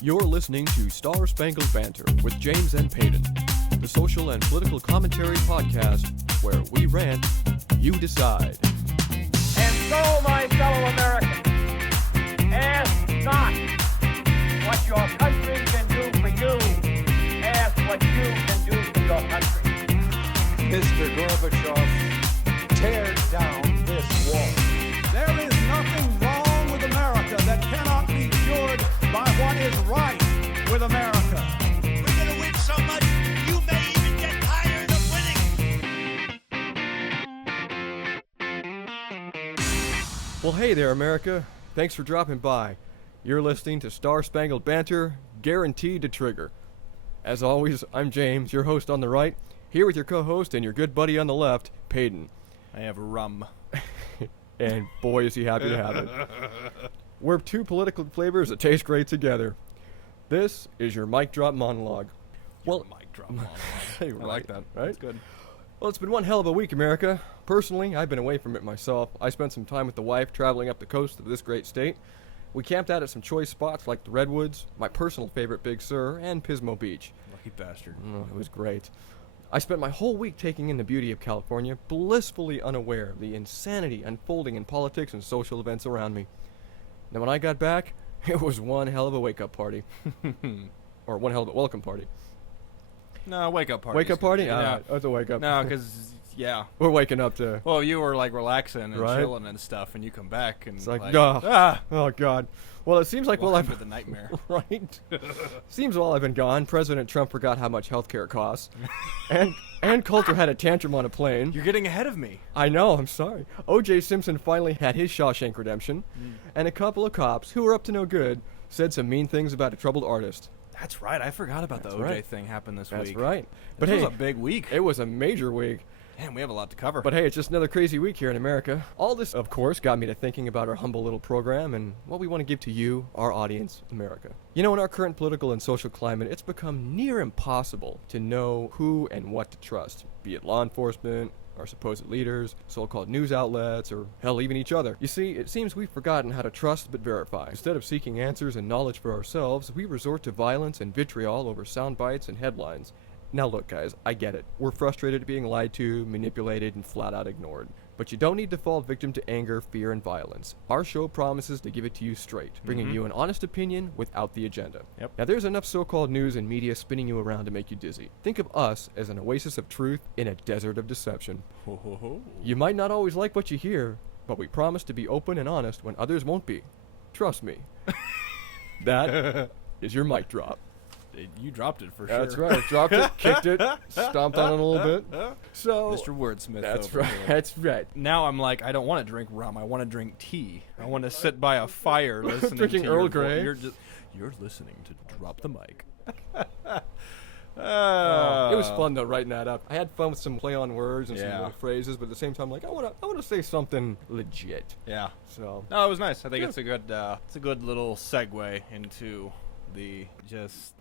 You're listening to Star Spangled Banter with James and Peyton, the social and political commentary podcast where we rant, you decide. And so, my fellow Americans, ask not what your country can do for you, ask what you can do for your country. Mr. Gorbachev, tear down this wall. There is nothing wrong with America that cannot be cured by what is right with America. We're going to win so much, you may even get tired of winning. Well, hey there, America. Thanks for dropping by. You're listening to Star Spangled Banter, guaranteed to trigger. As always, I'm James, your host on the right, here with your co-host and your good buddy on the left, Peyton. I have rum. And boy, is he happy to have it. We're two political flavors that taste great together. This is your mic drop monologue. Well, mic drop monologue. Hey, I like that. Right? That's good. Well, it's been one hell of a week, America. Personally, I've been away from it myself. I spent some time with the wife traveling up the coast of this great state. We camped out at some choice spots like the Redwoods, my personal favorite Big Sur, and Pismo Beach. Lucky bastard. It was great. I spent my whole week taking in the beauty of California, blissfully unaware of the insanity unfolding in politics and social events around me. Now, when I got back, it was one hell of a wake-up party. Or one hell of a welcome party. No, wake up party. Wake up party? Yeah. Alright, it's a wake up. No, because, yeah. We're waking up to... Well, you were, like, relaxing and Right. chilling and stuff, and you come back and, It's like, oh, God. Well, it seems like welcome I've... to the nightmare. Right? Seems while I've been gone, President Trump forgot how much healthcare costs. and Coulter had a tantrum on a plane. You're getting ahead of me. I know, I'm sorry. O.J. Simpson finally had his Shawshank Redemption. And a couple of cops, who were up to no good, said some mean things about a troubled artist. That's right. I forgot about the That's OJ right. thing happened this week. That's right. But But this hey, was a big week. it was a major week. Man, we have a lot to cover. But hey, it's just another crazy week here in America. All this, of course, got me to thinking about our humble little program and what we want to give to you, our audience, America. You know, in our current political and social climate, it's become near impossible to know who and what to trust, be it law enforcement, our supposed leaders, so-called news outlets, or hell, even each other. You see, it seems we've forgotten how to trust but verify. Instead of seeking answers and knowledge for ourselves, we resort to violence and vitriol over sound bites and headlines. Now look, guys, I get it. We're frustrated at being lied to, manipulated, and flat out ignored. But you don't need to fall victim to anger, fear, and violence. Our show promises to give it to you straight, bringing you an honest opinion without the agenda. Yep. Now there's enough so-called news and media spinning you around to make you dizzy. Think of us as an oasis of truth in a desert of deception. Ho, ho, ho. You might not always like what you hear, but we promise to be open and honest when others won't be. Trust me. That is your mic drop. You dropped it for sure. That's right. Dropped it, kicked it, stomped on it a little bit. So Mr. Wordsmith. That's over right. here. That's right. Now I'm like, I don't want to drink rum. I want to drink tea. I want to sit by a fire listening Drinking to Earl your Grey. You're listening to Drop the Mic. It was fun though, writing that up. I had fun with some play on words and some Yeah. little phrases, but at the same time, like I want to say something legit. Yeah. So No, it was nice. I think Yeah. it's a good little segue into the just.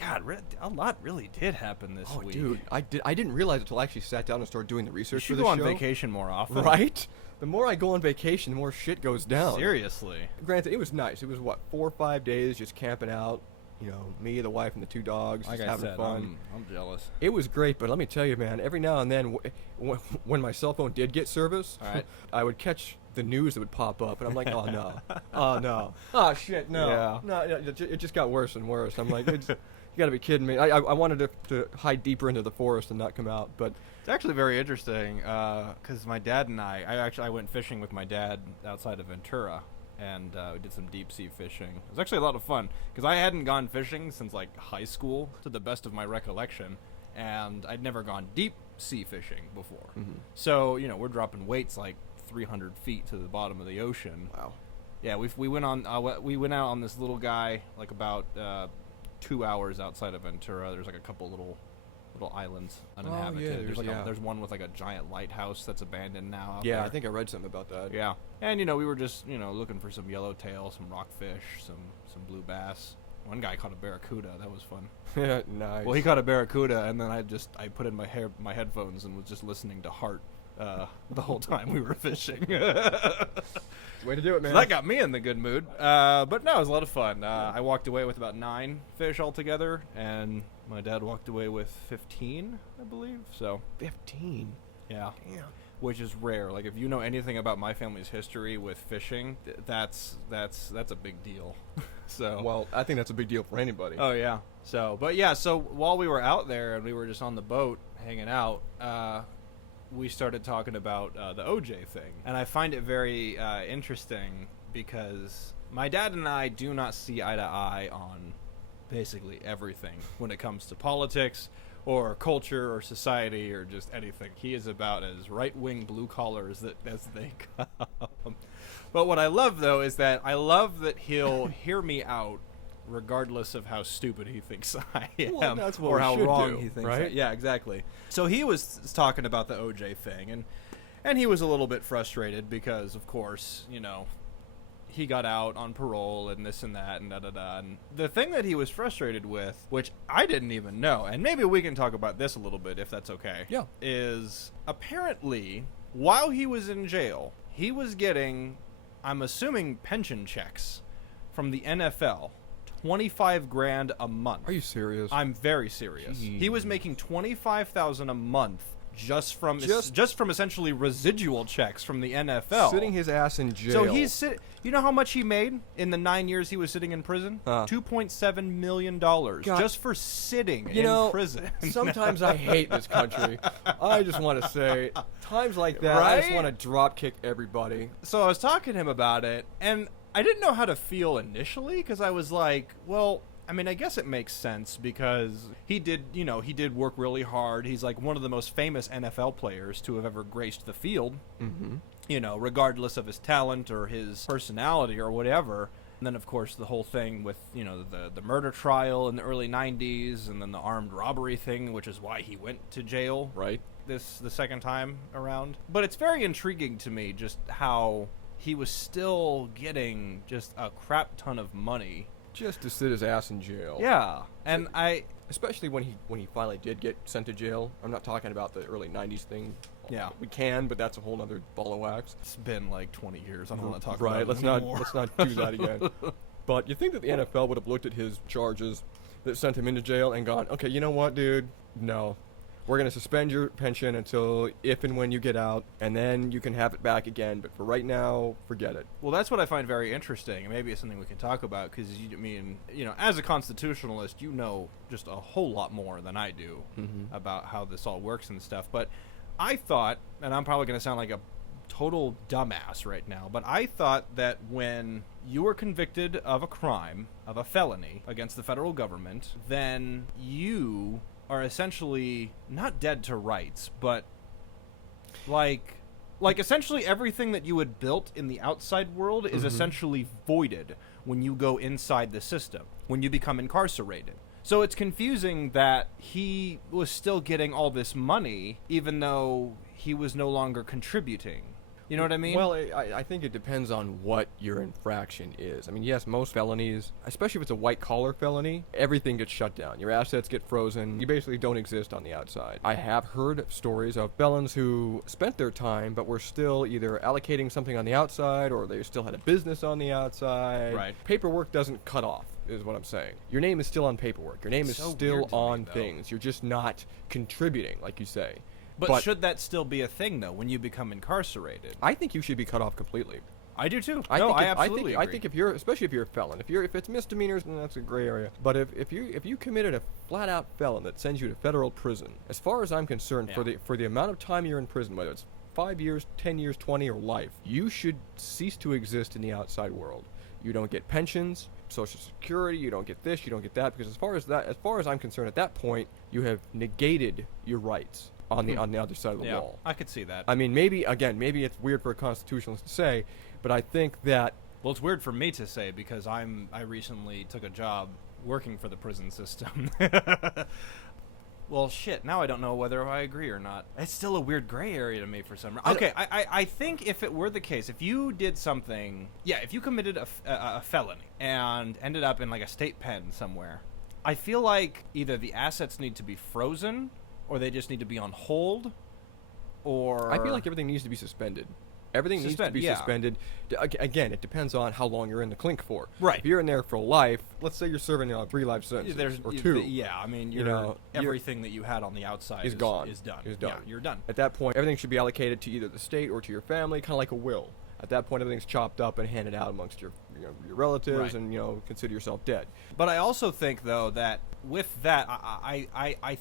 God, a lot really did happen this week. dude, I didn't realize it until I actually sat down and started doing the You research should for go this on show. vacation more often. Right? The more I go on vacation, the more shit goes down. Seriously. Granted, it was nice. It was what 4 or 5 days just camping out. You know, me, the wife, and the 2 dogs, Like just I having said, fun. I'm jealous. It was great, but let me tell you, man, every now and then, when my cell phone did get service, All right. I would catch the news that would pop up, and I'm like, oh, no. Oh, no. Oh, shit, no. Yeah. No, it just got worse and worse. I'm like, you got to be kidding me. I wanted to hide deeper into the forest and not come out, but... It's actually very interesting because my dad and I went fishing with my dad outside of Ventura, and we did some deep sea fishing. It was actually a lot of fun because I hadn't gone fishing since like high school, to the best of my recollection, and I'd never gone deep sea fishing before. So we're dropping weights like 300 feet to the bottom of the ocean. Wow. Yeah, we went out on this little guy like about 2 hours outside of Ventura. There's like a couple little islands uninhabited. yeah, There's one with like a giant lighthouse that's abandoned now. out Yeah, there. I think I read something about that. Yeah, and we were just looking for some yellowtail, some rockfish, some blue bass. One guy caught a barracuda. That was fun. Nice. Well, he caught a barracuda, and then I put in my headphones and was just listening to Heart the whole time we were fishing. Way to do it, man. So that got me in the good mood. But no, it was a lot of fun. I walked away with about 9 fish altogether, and my dad walked away with 15, I believe. So 15. yeah, Damn. which is rare. Like if you know anything about my family's history with fishing, that's a big deal. So Well, I think that's a big deal for anybody. oh yeah. So but yeah. So while we were out there and we were just on the boat hanging out, we started talking about the OJ thing, and I find it very interesting because my dad and I do not see eye to eye on basically everything when it comes to politics or culture or society or just anything. He is about as right-wing blue-collar as they come. But what I love, though, is that I love that he'll hear me out regardless of how stupid he thinks I am, Well, that's what or we how should wrong do, he thinks right? Yeah, exactly. So he was talking about the OJ thing, and he was a little bit frustrated because, of course, you know, he got out on parole and this and that and da-da-da. And the thing that he was frustrated with, which I didn't even know, and maybe we can talk about this a little bit if that's okay, Yeah. is apparently while he was in jail, he was getting, I'm assuming, pension checks from the NFL. 25 grand a month. Are you serious? I'm very serious. He was making 25,000 a month just from essentially residual checks from the NFL. Sitting his ass in jail. So you know how much he made in the 9 years he was sitting in prison? $2.7 million just for sitting in prison. Sometimes I hate this country. I just want to say, times like that, I just Right? want to drop kick everybody. So I was talking to him about it, and I didn't know how to feel initially because I was like, well, I mean, I guess it makes sense because he did work really hard. He's like one of the most famous NFL players to have ever graced the field, you know, regardless of his talent or his personality or whatever. And then, of course, the whole thing with, you know, the murder trial in the early 90s and then the armed robbery thing, which is why he went to jail Right. the second time around. But it's very intriguing to me just how he was still getting just a crap ton of money. Just to sit his ass in jail. Yeah, and Especially when he finally did get sent to jail. I'm not talking about the early 90s thing. Yeah. We can, but that's a whole other ball of wax. it's been like 20 years. I don't want to talk Right, about let's it anymore. not do that again. But you think that the NFL would have looked at his charges that sent him into jail and gone, okay, you know what, dude? No. We're going to suspend your pension until if and when you get out, and then you can have it back again. But for right now, forget it. Well, that's what I find very interesting, and maybe it's something we can talk about because as a constitutionalist, you know just a whole lot more than I do about how this all works and stuff. But I thought, and I'm probably going to sound like a total dumbass right now, but I thought that when you were convicted of a crime, of a felony against the federal government, then you are essentially not dead to rights, but like essentially everything that you had built in the outside world is essentially voided when you go inside the system, when you become incarcerated. So it's confusing that he was still getting all this money even though he was no longer contributing. You know what I mean? Well, I think it depends on what your infraction is. I mean, yes, most felonies, especially if it's a white-collar felony, everything gets shut down. Your assets get frozen. You basically don't exist on the outside. I have heard stories of felons who spent their time but were still either allocating something on the outside or they still had a business on the outside. Right. Paperwork doesn't cut off, is what I'm saying. Your name is still on paperwork. Your name is So still weird to me, on though. things. You're just not contributing, like you say. But should that still be a thing, though, when you become incarcerated? I think you should be cut off completely. I do, too. I absolutely I agree. think if you're, especially if you're a felon, if it's misdemeanors, then that's a gray area. But if you committed a flat out felon that sends you to federal prison, as far as I'm concerned, Yeah. for the amount of time you're in prison, whether it's 5 years, 10 years, 20, or life, you should cease to exist in the outside world. You don't get pensions, Social Security, you don't get this, you don't get that, because as far as I'm concerned, at that point, you have negated your rights on the other side of the yeah, wall. I could see that. I mean, maybe it's weird for a constitutionalist to say, but I think that Well, it's weird for me to say because I recently took a job working for the prison system. Well, shit, now I don't know whether I agree or not. It's still a weird gray area to me for some reason. Okay, I think if it were the case, if you did something, if you committed a felony and ended up in like a state pen somewhere, I feel like either the assets need to be frozen or they just need to be on hold, or... I feel like everything needs to be suspended. Everything needs to be yeah. suspended. Again, it depends on how long you're in the clink for. Right. If you're in there for life, let's say you're serving 3 life sentences or 2. Yeah, I mean, you're- everything that you had on the outside is gone. Is done. Is done. Yeah, you're done. At that point, everything should be allocated to either the state or to your family, kind of like a will. At that point, everything's chopped up and handed out amongst your relatives, Right. and consider yourself dead. But I also think, though, that with that, I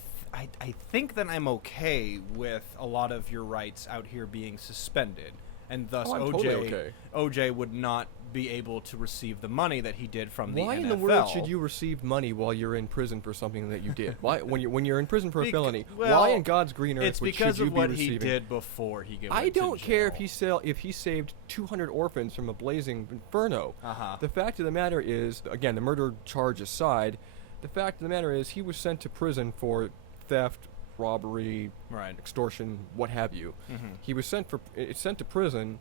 think that I'm okay with a lot of your rights out here being suspended, and thus Oh, I'm OJ totally okay. OJ would not be able to receive the money that he did from the Why NFL. in the world should you receive money while you're in prison for something that you did? Why, when you're in prison for a felony? well, why in God's green earth It's should because you of be what receiving? he did before he went I to don't care jail. if he saved 200 orphans from a blazing inferno. Uh-huh. The fact of the matter is, again, the murder charge aside, the fact of the matter is he was sent to prison for theft, robbery, Right. extortion, what have you. Mhm. He was sent to prison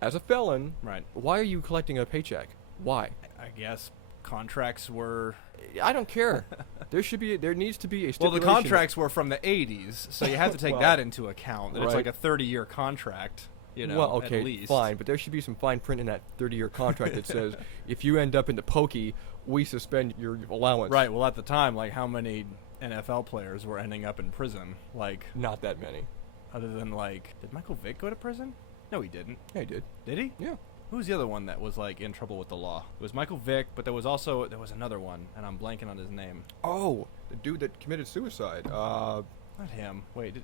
as a felon. Right. Why are you collecting a paycheck? Why? I guess contracts were. I don't care. There needs to be a Well, stipulation. the contracts were from the 80s, so you have to take Well, that into account. That It's right. like a 30-year contract, well, okay, at least. fine, but there should be some fine print in that 30-year contract that says if you end up in the pokey, we suspend your allowance. Right. Well, at the time, like, how many NFL players were ending up in prison? Like, Not that many. other than, like, did Michael Vick go to prison? No, he didn't. Yeah, he did. Did he? Yeah. Who was the other one that was, like, in trouble with the law? It was Michael Vick, but there was another one, and I'm blanking on his name. Oh, the dude that committed suicide. Not him. Wait.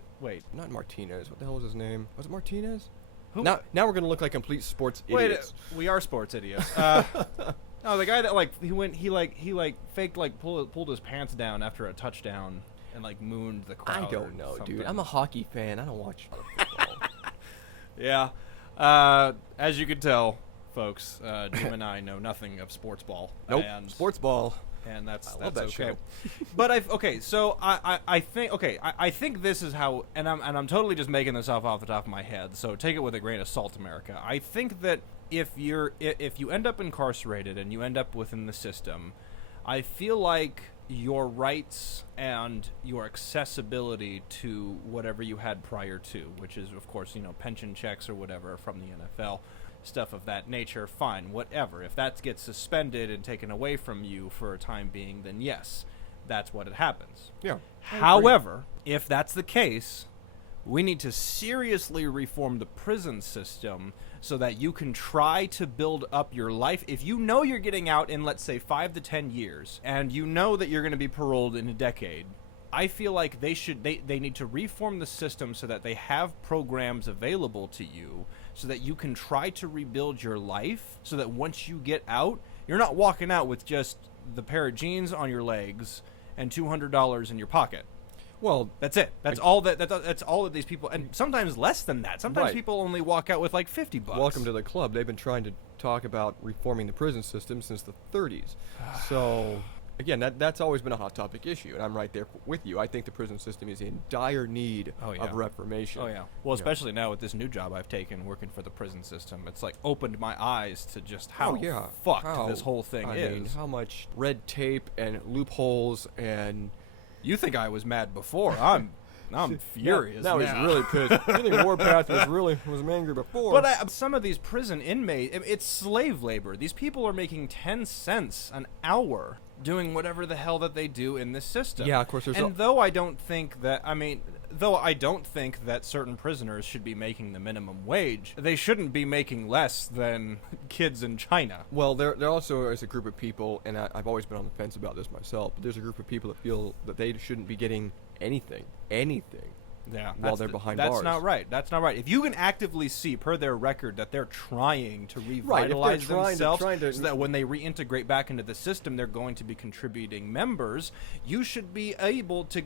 Not Martinez. What the hell was his name? Was it Martinez? Who? Now we're gonna look like complete sports idiots. We are sports idiots. No, the guy that he faked pulled his pants down after a touchdown and mooned the crowd. I don't know, or dude. something. I'm a hockey fan. I don't watch football. Yeah. As you can tell, folks, Jim and I know nothing of sports ball. Nope. And, Sports ball. and that's love that's that okay. show. But I think this is how, and I'm totally just making this up off the top of my head. So take it with a grain of salt, America. I think that if you end up incarcerated and you end up within the system, I feel like your rights and your accessibility to whatever you had prior to, which is, of course, pension checks or whatever from the NFL, stuff of that nature, fine, whatever. If that gets suspended and taken away from you for a time being, then yes, that's what it happens. Yeah. However, if that's the case, we need to seriously reform the prison system so that you can try to build up your life. If you know you're getting out in, let's say, 5 to 10 years, and you know that you're going to be paroled in a decade, I feel like they need to reform the system so that they have programs available to you so that you can try to rebuild your life, so that once you get out, you're not walking out with just the pair of jeans on your legs and $200 in your pocket. Well, That's it. That's all that's all that these people, and sometimes less than that. Sometimes Right. people only walk out with like $50. welcome to the club. They've been trying to talk about reforming the prison system since the 30s. So, again, that's always been a hot topic issue, and I'm right there with you. I think the prison system is in dire need Oh, yeah. of reformation. Oh yeah. Well, especially now with this new job I've taken working for the prison system, it's opened my eyes to just how fucked this whole thing I is. mean, how much red tape and loopholes and You think I was mad before? I'm furious. Now he's really pissed. I think Warpath was angry before. But some of these prison inmates, it's slave labor. These people are making 10 cents an hour doing whatever the hell that they do in this system. Yeah, of course, there's though I don't think that certain prisoners should be making the minimum wage, they shouldn't be making less than kids in China. Well, there also is a group of people, and I've always been on the fence about this myself, but there's a group of people that feel that they shouldn't be getting anything. Yeah, while they're behind that's bars. not right. That's not right. If you can actively see, per their record, that they're trying to revitalize themselves so that when they reintegrate back into the system, they're going to be contributing members, you should be able to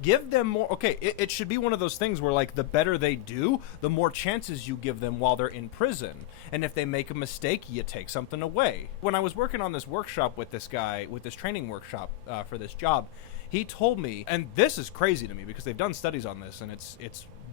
give them more. Okay, it should be one of those things where, the better they do, the more chances you give them while they're in prison. And if they make a mistake, you take something away. When I was working on this workshop with this guy, with this training workshop for this job, he told me, and this is crazy to me because they've done studies on this, and it's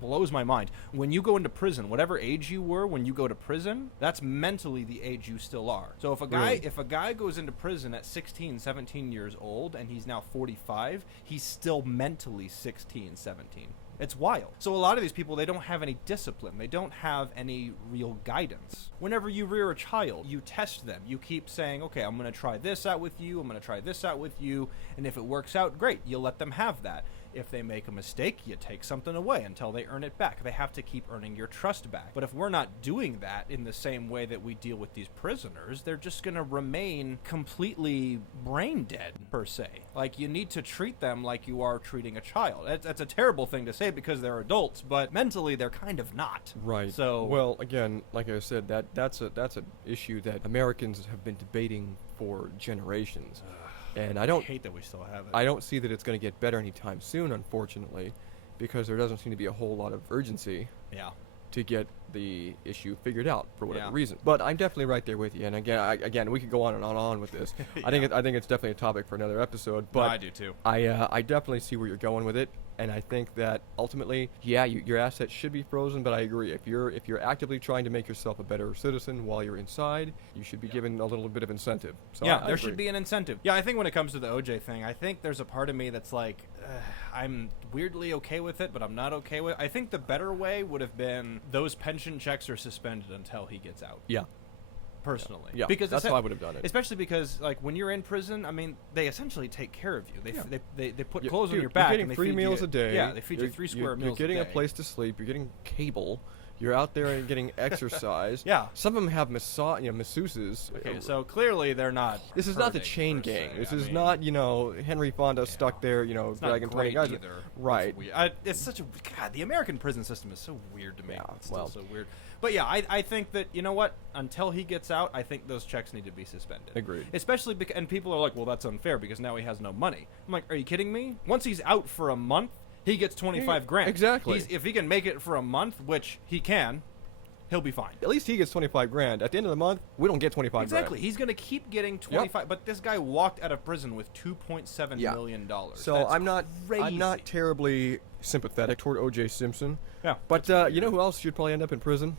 blows my mind. When you go into prison, whatever age you were when you go to prison, that's mentally the age you still are. So if a guy goes into prison at 16, 17 years old and he's now 45, he's still mentally 16, 17. It's wild. So a lot of these people, they don't have any discipline. They don't have any real guidance. Whenever you rear a child, you test them. You keep saying, okay, I'm going to try this out with you. I'm going to try this out with you. And if it works out, great. You let them have that. If they make a mistake, you take something away until they earn it back. They have to keep earning your trust back. But if we're not doing that in the same way that we deal with these prisoners, they're just going to remain completely brain dead, per se. Like, you need to treat them like you are treating a child. That's a terrible thing to say because they're adults, but mentally they're kind of not. Right. So, well, again, like I said, that's an issue that Americans have been debating for generations. And I hate that we still have it. I don't see that it's going to get better anytime soon, unfortunately, because there doesn't seem to be a whole lot of urgency Yeah. to get the issue figured out for whatever Yeah. reason. But I'm definitely right there with you. And again, we could go on and on with this. Yeah. I think it's definitely a topic for another episode. But No, I do too. I definitely see where you're going with it, and I think that ultimately, yeah, your assets should be frozen. But I agree, if you're actively trying to make yourself a better citizen while you're inside, you should be given a little bit of incentive. So Yeah, I there agree. should be an incentive. Yeah, I think when it comes to the OJ thing, I think there's a part of me that's like, I'm weirdly okay with it, but I'm not okay with it. I think the better way would have been those pension checks are suspended until he gets out. Yeah. Personally, Yeah, because that's how I would have done it. Especially because, like, when you're in prison, I mean, they essentially take care of you. They put Yeah, clothes on dude, your back. You're getting and they 3 feed meals you, a day. Yeah, they feed you 3 square meals. You're getting a day. place to sleep. You're getting cable. You're out there and getting exercise. Yeah. Some of them have masseuses. Okay, so clearly they're not. This is not the hurting, chain per gang. se. This I is mean, not, Henry Fonda stuck there, It's not dragging 20 great guys. either. Right. It's such a God. The American prison system is so weird to me. Yeah, It's still well. so weird. But yeah, I think that, you know what? Until he gets out, I think those checks need to be suspended. Agreed. Especially because, and people are like, well, that's unfair because now he has no money. I'm like, are you kidding me? Once he's out for a month, he gets 25 grand. Exactly. If he can make it for a month, which he can, he'll be fine. At least he gets 25 grand. At the end of the month, we don't get 25 Exactly. grand. He's going to keep getting 25. But this guy walked out of prison with $2.7 Yeah. million. So That's I'm not crazy. terribly sympathetic toward O.J. Simpson. Yeah. But you know who else should probably end up in prison?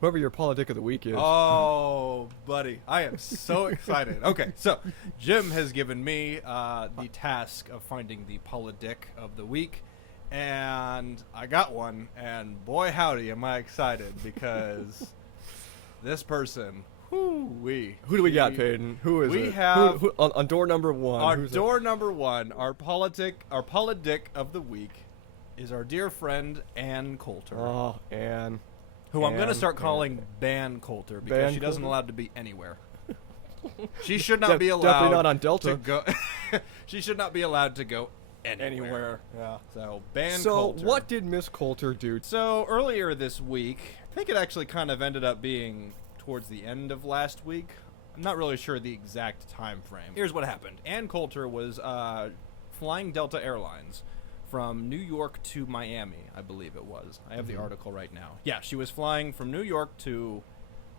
Whoever your politic of the week is. Oh, buddy. I am so excited. Okay, so Jim has given me the task of finding the politic of the week, and I got one, and boy howdy am I excited because this person, Who do we got, Peyton? Who is we it? have who, on door number one. our who's it? door number one, our politic of the week is our dear friend Ann Coulter. Oh, and Who I'm going to Ann start Coulter. calling Ban Coulter because Ban she doesn't Coulter? allowed to be anywhere. She should not be allowed. Definitely not on Delta. To go. She should not be allowed to go anywhere. Yeah. So Ban So Coulter. what did Miss Coulter do? So earlier this week, I think it actually kind of ended up being towards the end of last week. I'm not really sure the exact time frame. Here's what happened. Ann Coulter was flying Delta Airlines from New York to Miami, I believe it was. I have the article right now. Yeah, she was flying from New York to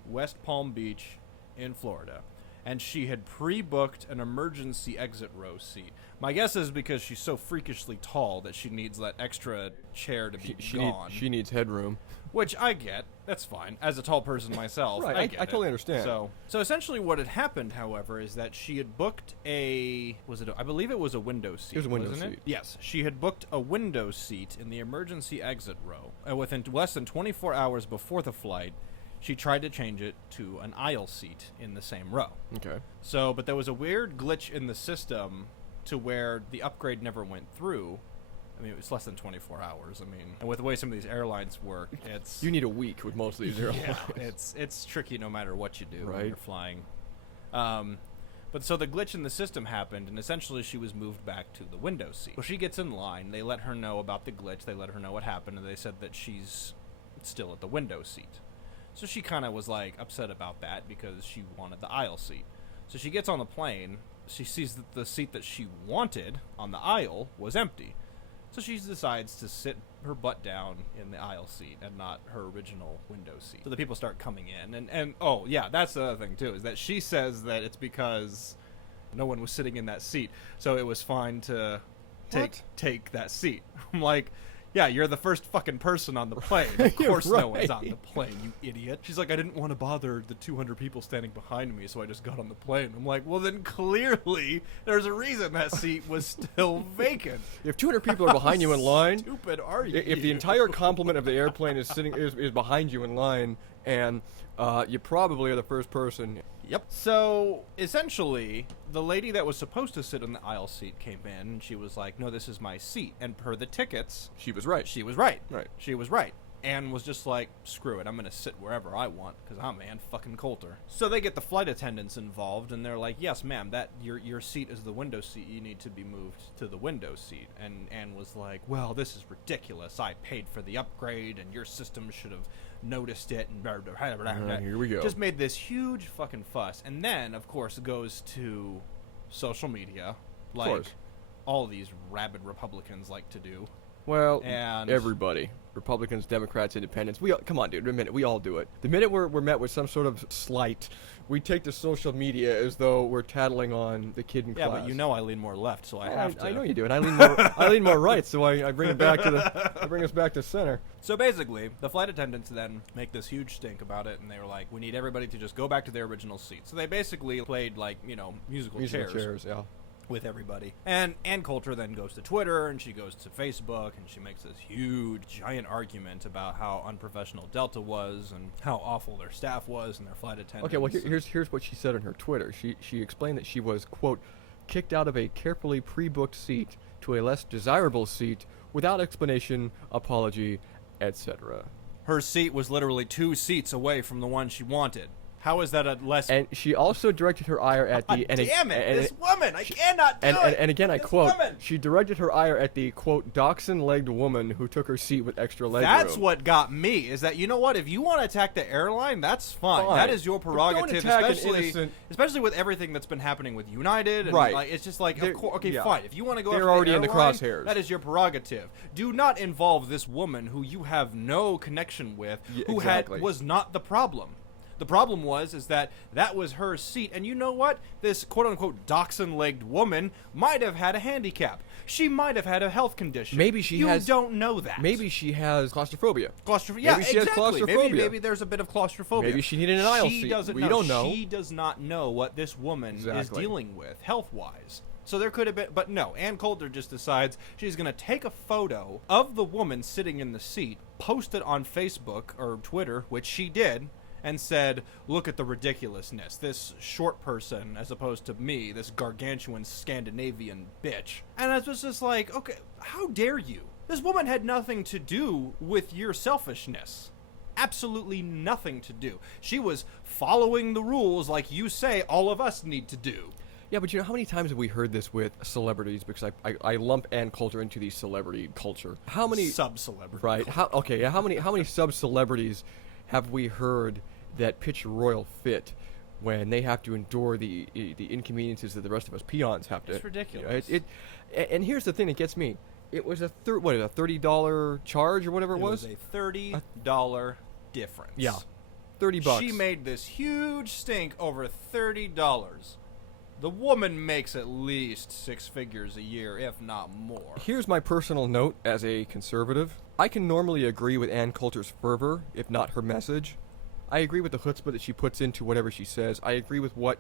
West Palm Beach in Florida. And she had pre-booked an emergency exit row seat. My guess is because she's so freakishly tall that she needs that extra chair to be gone. She needs headroom. Which I get. That's fine. As a tall person myself, Right, I I get totally it. understand. So essentially what had happened, however, is that she had booked I believe it was a window seat. It was a window wasn't seat. Yes. She had booked a window seat in the emergency exit row. And within less than 24 hours before the flight, she tried to change it to an aisle seat in the same row. Okay. So, but there was a weird glitch in the system to where the upgrade never went through. I mean, it was less than 24 hours. I mean, and with the way some of these airlines work, it's You need a week with most of these airlines. yeah, it's tricky no matter what you do when Right. you're flying. But so the glitch in the system happened, and essentially she was moved back to the window seat. Well, she gets in line. They let her know about the glitch. They let her know what happened, and they said that she's still at the window seat. So she kind of was like upset about that because she wanted the aisle seat. So she gets on the plane. She sees that the seat that she wanted on the aisle was empty. So she decides to sit her butt down in the aisle seat and not her original window seat. So the people start coming in. And oh, yeah, that's the other thing, too, is that she says that it's because no one was sitting in that seat. So it was fine to take that seat. I'm like, Yeah, you're the first fucking person on the plane. Of course no one's on Right. the plane, you idiot. She's like, I didn't want to bother the 200 people standing behind me, so I just got on the plane. I'm like, well, then clearly there's a reason that seat was still vacant. If 200 people are behind you in line, Stupid are you? if the entire complement of the airplane is behind you in line, and you probably are the first person. Yep. So, essentially, the lady that was supposed to sit in the aisle seat came in, and she was like, no, this is my seat. And per the tickets, She was right. she was right. Right. She was right. And was just like, screw it, I'm going to sit wherever I want, because I'm Ann fucking Coulter. So they get the flight attendants involved, and they're like, yes, ma'am, that your seat is the window seat. You need to be moved to the window seat. And Ann was like, well, this is ridiculous. I paid for the upgrade, and your system should have noticed it, and blah, blah, blah, blah, blah. Here we go. Just made this huge fucking fuss. And then, of course, it goes to social media, like course. all these rabid Republicans like to do. Well, And- everybody. Republicans, Democrats, Independents. Come on, dude. The minute we all do it. The minute we're met with some sort of slight, we take to social media as though we're tattling on the kid in Yeah, class. but you know I lean more left, so I have to. I know you do, and I lean more right. So I bring it back to I bring us back to center. So basically, the flight attendants then make this huge stink about it, and they were like, we need everybody to just go back to their original seats. So they basically played, like, musical chairs yeah. with everybody. And Ann Coulter then goes to Twitter, and she goes to Facebook, and she makes this huge, giant argument about how unprofessional Delta was, and how awful their staff was, and their flight attendants. Okay, well here's what she said on her Twitter. She explained that she was, quote, kicked out of a carefully pre-booked seat to a less desirable seat without explanation, apology, etc. Her seat was literally 2 seats away from the one she wanted. How is that a less... And she also directed her ire at the... God damn it, this woman! I cannot do and, it! and again, I This quote, woman! she directed her ire at the, quote, dachshund-legged woman who took her seat with extra leg That's room. what got me, is that, you know what, if you want to attack the airline, that's fine. Fine. That is your But don't prerogative, attack an especially innocent- especially with everything that's been happening with United. And Right. Like, it's just like, They're- of course, okay, yeah. fine. If you want to go They're after already the in the airline, crosshairs. that is your prerogative. Do not involve this woman who you have no connection with, Yeah, who exactly. was not the problem. The problem was that was her seat, and you know what? This quote-unquote dachshund-legged woman might have had a handicap. She might have had a health condition. Maybe she you has- don't know that. Maybe she has claustrophobia. Claustrophobia. Yeah, Maybe she has exactly. claustrophobia. Maybe there's a bit of claustrophobia. Maybe she needed an aisle She seat. doesn't We know. don't know. She does not know what this woman is Exactly. dealing with health-wise. So there could have been, but no. Ann Coulter just decides she's going to take a photo of the woman sitting in the seat, post it on Facebook or Twitter, which she did, and said, look at the ridiculousness. This short person, as opposed to me, this gargantuan Scandinavian bitch. And I was just like, okay, how dare you? This woman had nothing to do with your selfishness. Absolutely nothing to do. She was following the rules like you say all of us need to do. Yeah, but you know, how many times have we heard this with celebrities? Because I lump Ann Coulter into the celebrity culture. How many... Sub-celebrity. Right. How many sub-celebrities have we heard that pitch a royal fit when they have to endure the inconveniences that the rest of us peons have to? It's ridiculous. And here's the thing that gets me. It was a $30 charge or whatever it was? a $30 difference. Yeah. $30. She made this huge stink over $30. The woman makes at least 6 figures a year, if not more. Here's my personal note as a conservative. I can normally agree with Ann Coulter's fervor, if not her message. I agree with the chutzpah that she puts into whatever she says. I agree with what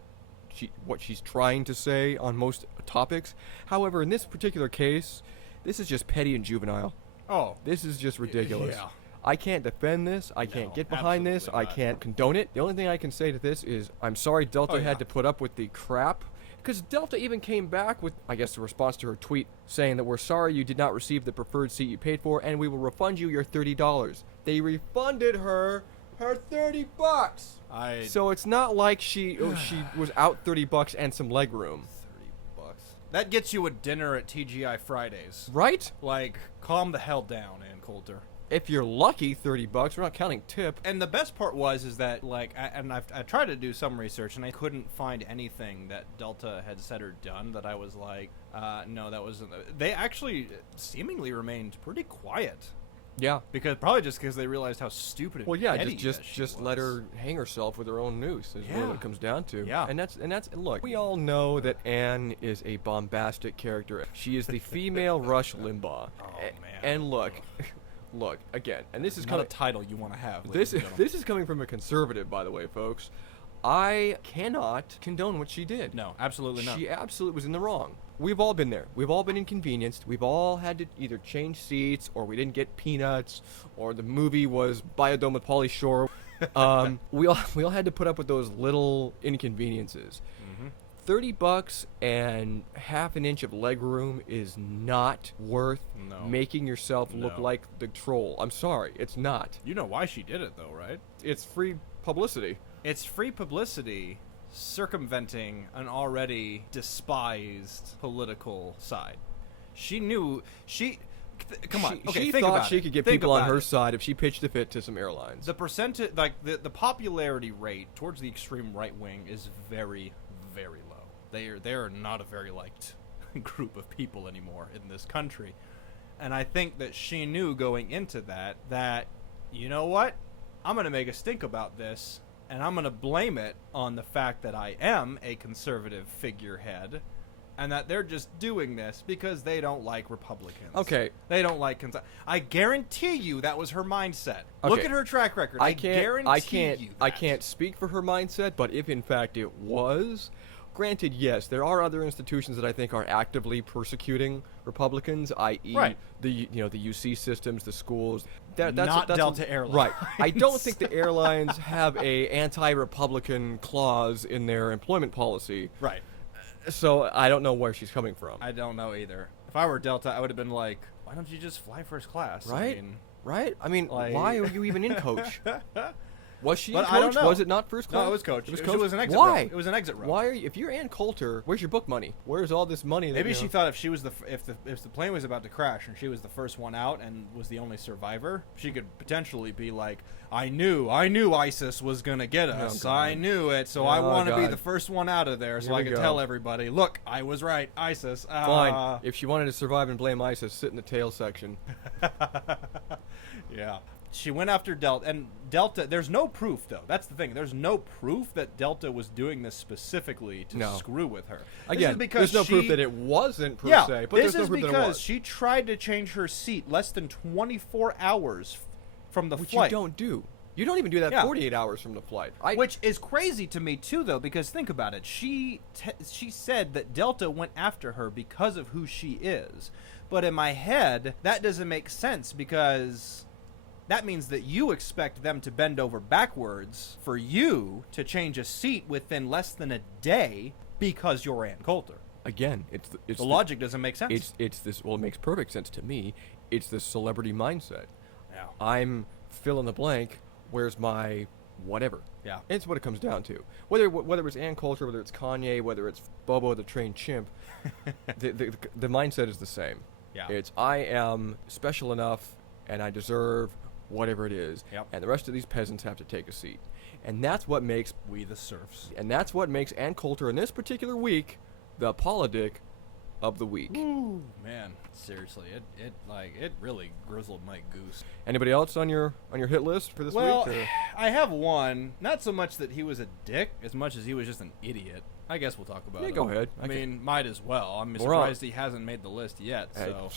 she's trying to say on most topics. However, in this particular case, this is just petty and juvenile. Oh. This is just ridiculous. Yeah. I can't defend this. I can't No, get behind this. absolutely I not. can't condone it. The only thing I can say to this is I'm sorry Delta Oh, yeah. had to put up with the crap. Because Delta even came back with, I guess, a response to her tweet saying that we're sorry you did not receive the preferred seat you paid for, and we will refund you your $30. They refunded her $30. So it's not like she was out $30 and some leg room, $30. That gets you a dinner at TGI Fridays. right? Like, calm the hell down, Ann Coulter. If you're lucky, $30. We're not counting tip. And the best part is that, like, I tried to do some research, and I couldn't find anything that Delta had said or done that I was like, no, that wasn't. They actually seemingly remained pretty quiet Yeah. Probably just because they realized how stupid. Well, yeah, petty just that she just let was. her hang herself with her own noose is really what it comes down to. Yeah. And that's look, we all know that Anne is a bombastic character. She is the female Rush Limbaugh. man. And look, look again, and this is Not kind a of title you want to have. this ladies and gentlemen. this is coming from a conservative, by the way, folks. I cannot condone what she did. No, absolutely not. She absolutely was in the wrong. We've all been there. We've all been inconvenienced. We've all had to either change seats, or we didn't get peanuts, or the movie was Biodome with Pauly Shore. We all had to put up with those little inconveniences. $30 and half an inch of leg room is not worth No. making yourself look No. like the troll. I'm sorry, it's not. You know why she did it, though, right? It's free publicity. It's free publicity circumventing an already despised political side. She knew come on. Okay, she think thought about she it. could get Think people on about her it. side if she pitched a fit to some airlines. The percentage, like the popularity rate towards the extreme right wing is very, very low. They are not a very liked group of people anymore in this country, and I think that she knew going into that you know what, I'm gonna make a stink about this, and I'm gonna blame it on the fact that I am a conservative figurehead. And that they're just doing this because they don't like Republicans. Okay. They don't like I guarantee you that was her mindset. Look Okay. at her track record. I guarantee you that. I can't speak for her mindset, but if in fact it was, granted, yes, there are other institutions that I think are actively persecuting Republicans, i.e., Right. the UC systems, the schools. Not Delta Airlines. Right. I don't think the airlines have a anti-Republican clause in their employment policy. Right. So I don't know where she's coming from. I don't know either. If I were Delta, I would have been like, why don't you just fly first class? Right? I mean, Right? I mean, like- why are you even in coach? Was she in But coach? I don't know. Was it not first class? No, it was coach. It was It coach. was an exit Why? row. It was an exit row. Why are you? If you're Ann Coulter, where's your book money? Where's all this money? Maybe she thought if she was if the plane was about to crash and she was the first one out and was the only survivor, she could potentially be like, I knew ISIS was gonna get us. God. I knew it, so I Oh, want to be God. the first one out of there, so Here I we could go. tell everybody, look, I was right, ISIS. Fine. If she wanted to survive and blame ISIS, sit in the tail section. Yeah. She went after Delta, and Delta, there's no proof, though. That's the thing. There's no proof that Delta was doing this specifically to No. screw with her. Again, there's no proof that it wasn't per se, but this there's no is proof that it because was. she tried to change her seat less than 24 hours from the Which flight. you don't do. You don't even do that Yeah. 48 hours from the flight. Which is crazy to me too, though, because think about it. She said that Delta went after her because of who she is, but in my head, that doesn't make sense because that means that you expect them to bend over backwards for you to change a seat within less than a day because you're Ann Coulter. Again, it's The logic doesn't make sense. It's this. Well, it makes perfect sense to me. It's the celebrity mindset. Yeah. I'm fill in the blank. Where's my whatever? Yeah. It's what it comes down to. Whether it's Ann Coulter, whether it's Kanye, whether it's Bobo the trained chimp, the mindset is the same. Yeah. It's I am special enough and I deserve whatever it is. Yep. And the rest of these peasants have to take a seat. And that's what makes We the serfs. Ann Coulter in this particular week the politic of the week. Ooh, man, seriously, it really grizzled my goose. Anybody else on your hit list for this Well, week? Or? I have one. Not so much that he was a dick, as much as he was just an idiot. I guess we'll talk about it. Yeah, go ahead. I mean, might as well. I'm We're on. surprised he hasn't made the list yet. Hey, So,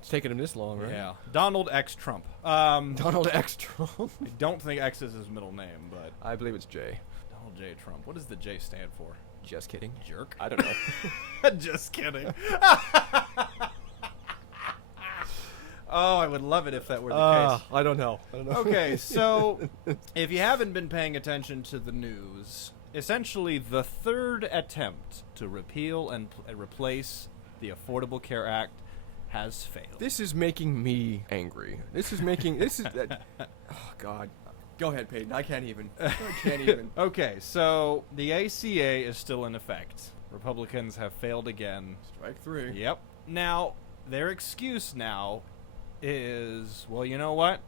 it's taken him this long, right? yeah, Donald X Trump. Donald X. Trump. I don't think X is his middle name, but I believe it's J. Donald J Trump. What does the J stand for? Just kidding. Jerk. I don't know. Just kidding. Oh, I would love it if that were the case. I don't know. Okay, so if you haven't been paying attention to the news, essentially the third attempt to repeal and replace the Affordable Care Act has failed. This is making me angry. This is. Oh God. Go ahead, Peyton. I can't even. Okay, so the ACA is still in effect. Republicans have failed again. Strike three. Yep. Now, their excuse now is, well, you know what?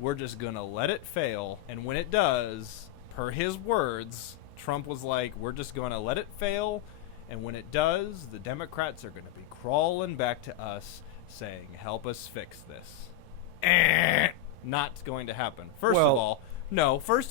We're just going to let it fail. And when it does, per his words, Trump was like, we're just going to let it fail. And when it does, the Democrats are going to be crawling back to us saying, help us fix this. not going to happen. First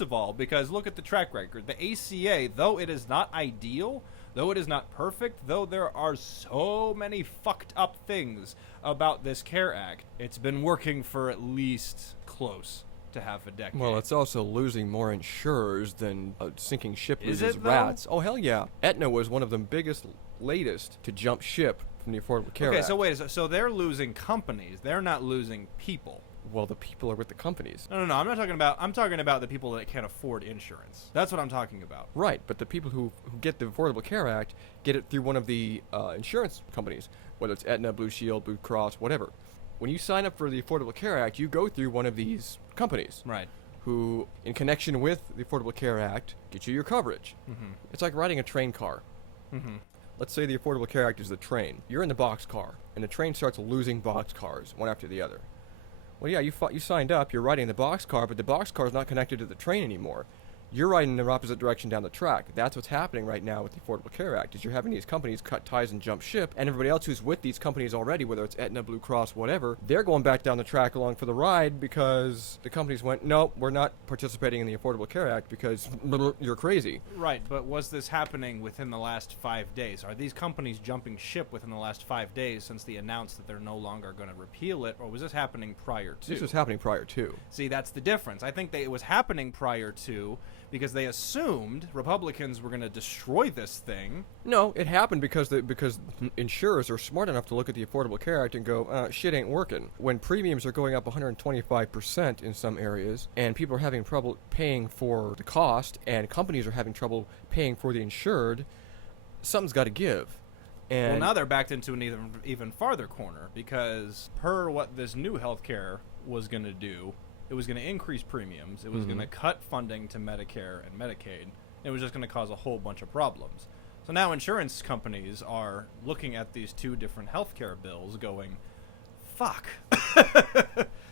of all, because look at the track record. The ACA, though it is not ideal, though it is not perfect, though there are so many fucked up things about this CARE Act, it's been working for at least close to half a decade. Well, it's also losing more insurers than a sinking ship Is loses it, though? rats. Oh, hell yeah. Aetna was one of the biggest, latest to jump ship from the Affordable Care Act. Okay, so wait a second. So they're losing companies. They're not losing people. Well, the people are with the companies. No, I'm not talking about. I'm talking about the people that can't afford insurance. That's what I'm talking about. Right, but the people who get the Affordable Care Act get it through one of the insurance companies, whether it's Aetna, Blue Shield, Blue Cross, whatever. When you sign up for the Affordable Care Act, you go through one of these companies. Right. Who, in connection with the Affordable Care Act, get you your coverage. Mm-hmm. It's like riding a train car. Mm-hmm. Let's say the Affordable Care Act is the train. You're in the box car, and the train starts losing box cars, one after the other. Well, yeah, you signed up, you're riding the box car, but the box car is not connected to the train anymore. You're riding in the opposite direction down the track. That's what's happening right now with the Affordable Care Act, is you're having these companies cut ties and jump ship, and everybody else who's with these companies already, whether it's Aetna, Blue Cross, whatever, they're going back down the track along for the ride because the companies went, no, we're not participating in the Affordable Care Act because you're crazy. Right, but was this happening within the last 5 days? Are these companies jumping ship within the last 5 days since they announced that they're no longer going to repeal it, or was this happening prior to? This was happening prior to. See, that's the difference. I think that it was happening prior to because they assumed Republicans were going to destroy this thing. No, it happened because insurers are smart enough to look at the Affordable Care Act and go, shit ain't working. When premiums are going up 125% in some areas, and people are having trouble paying for the cost, and companies are having trouble paying for the insured, something's got to give. And well, now they're backed into an even farther corner because per what this new healthcare was going to do, it was going to increase premiums. It was going to cut funding to Medicare and Medicaid. It was just going to cause a whole bunch of problems. So now insurance companies are looking at these two different healthcare bills going, fuck.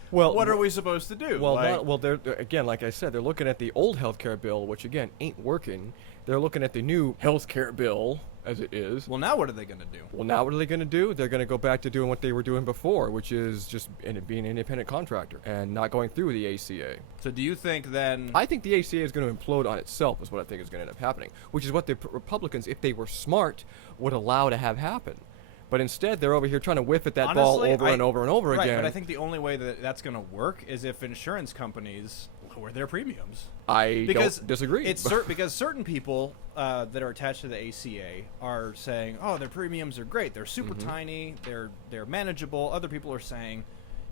Well, what are we supposed to do? Well, they're again, like I said, they're looking at the old healthcare bill, which again ain't working. They're looking at the new healthcare bill, as it is. Well, now what are they going to do? Well, now what are they going to do? They're going to go back to doing what they were doing before, which is just being an independent contractor and not going through the ACA. So do you think then... I think the ACA is going to implode on itself is what I think is going to end up happening, which is what the Republicans, if they were smart, would allow to have happen. But instead, they're over here trying to whiff at that ball over and over and over right, again. But I think the only way that that's going to work is if insurance companies lower their premiums. I don't disagree. Because certain people that are attached to the ACA are saying, oh, their premiums are great. They're super tiny. They're manageable. Other people are saying,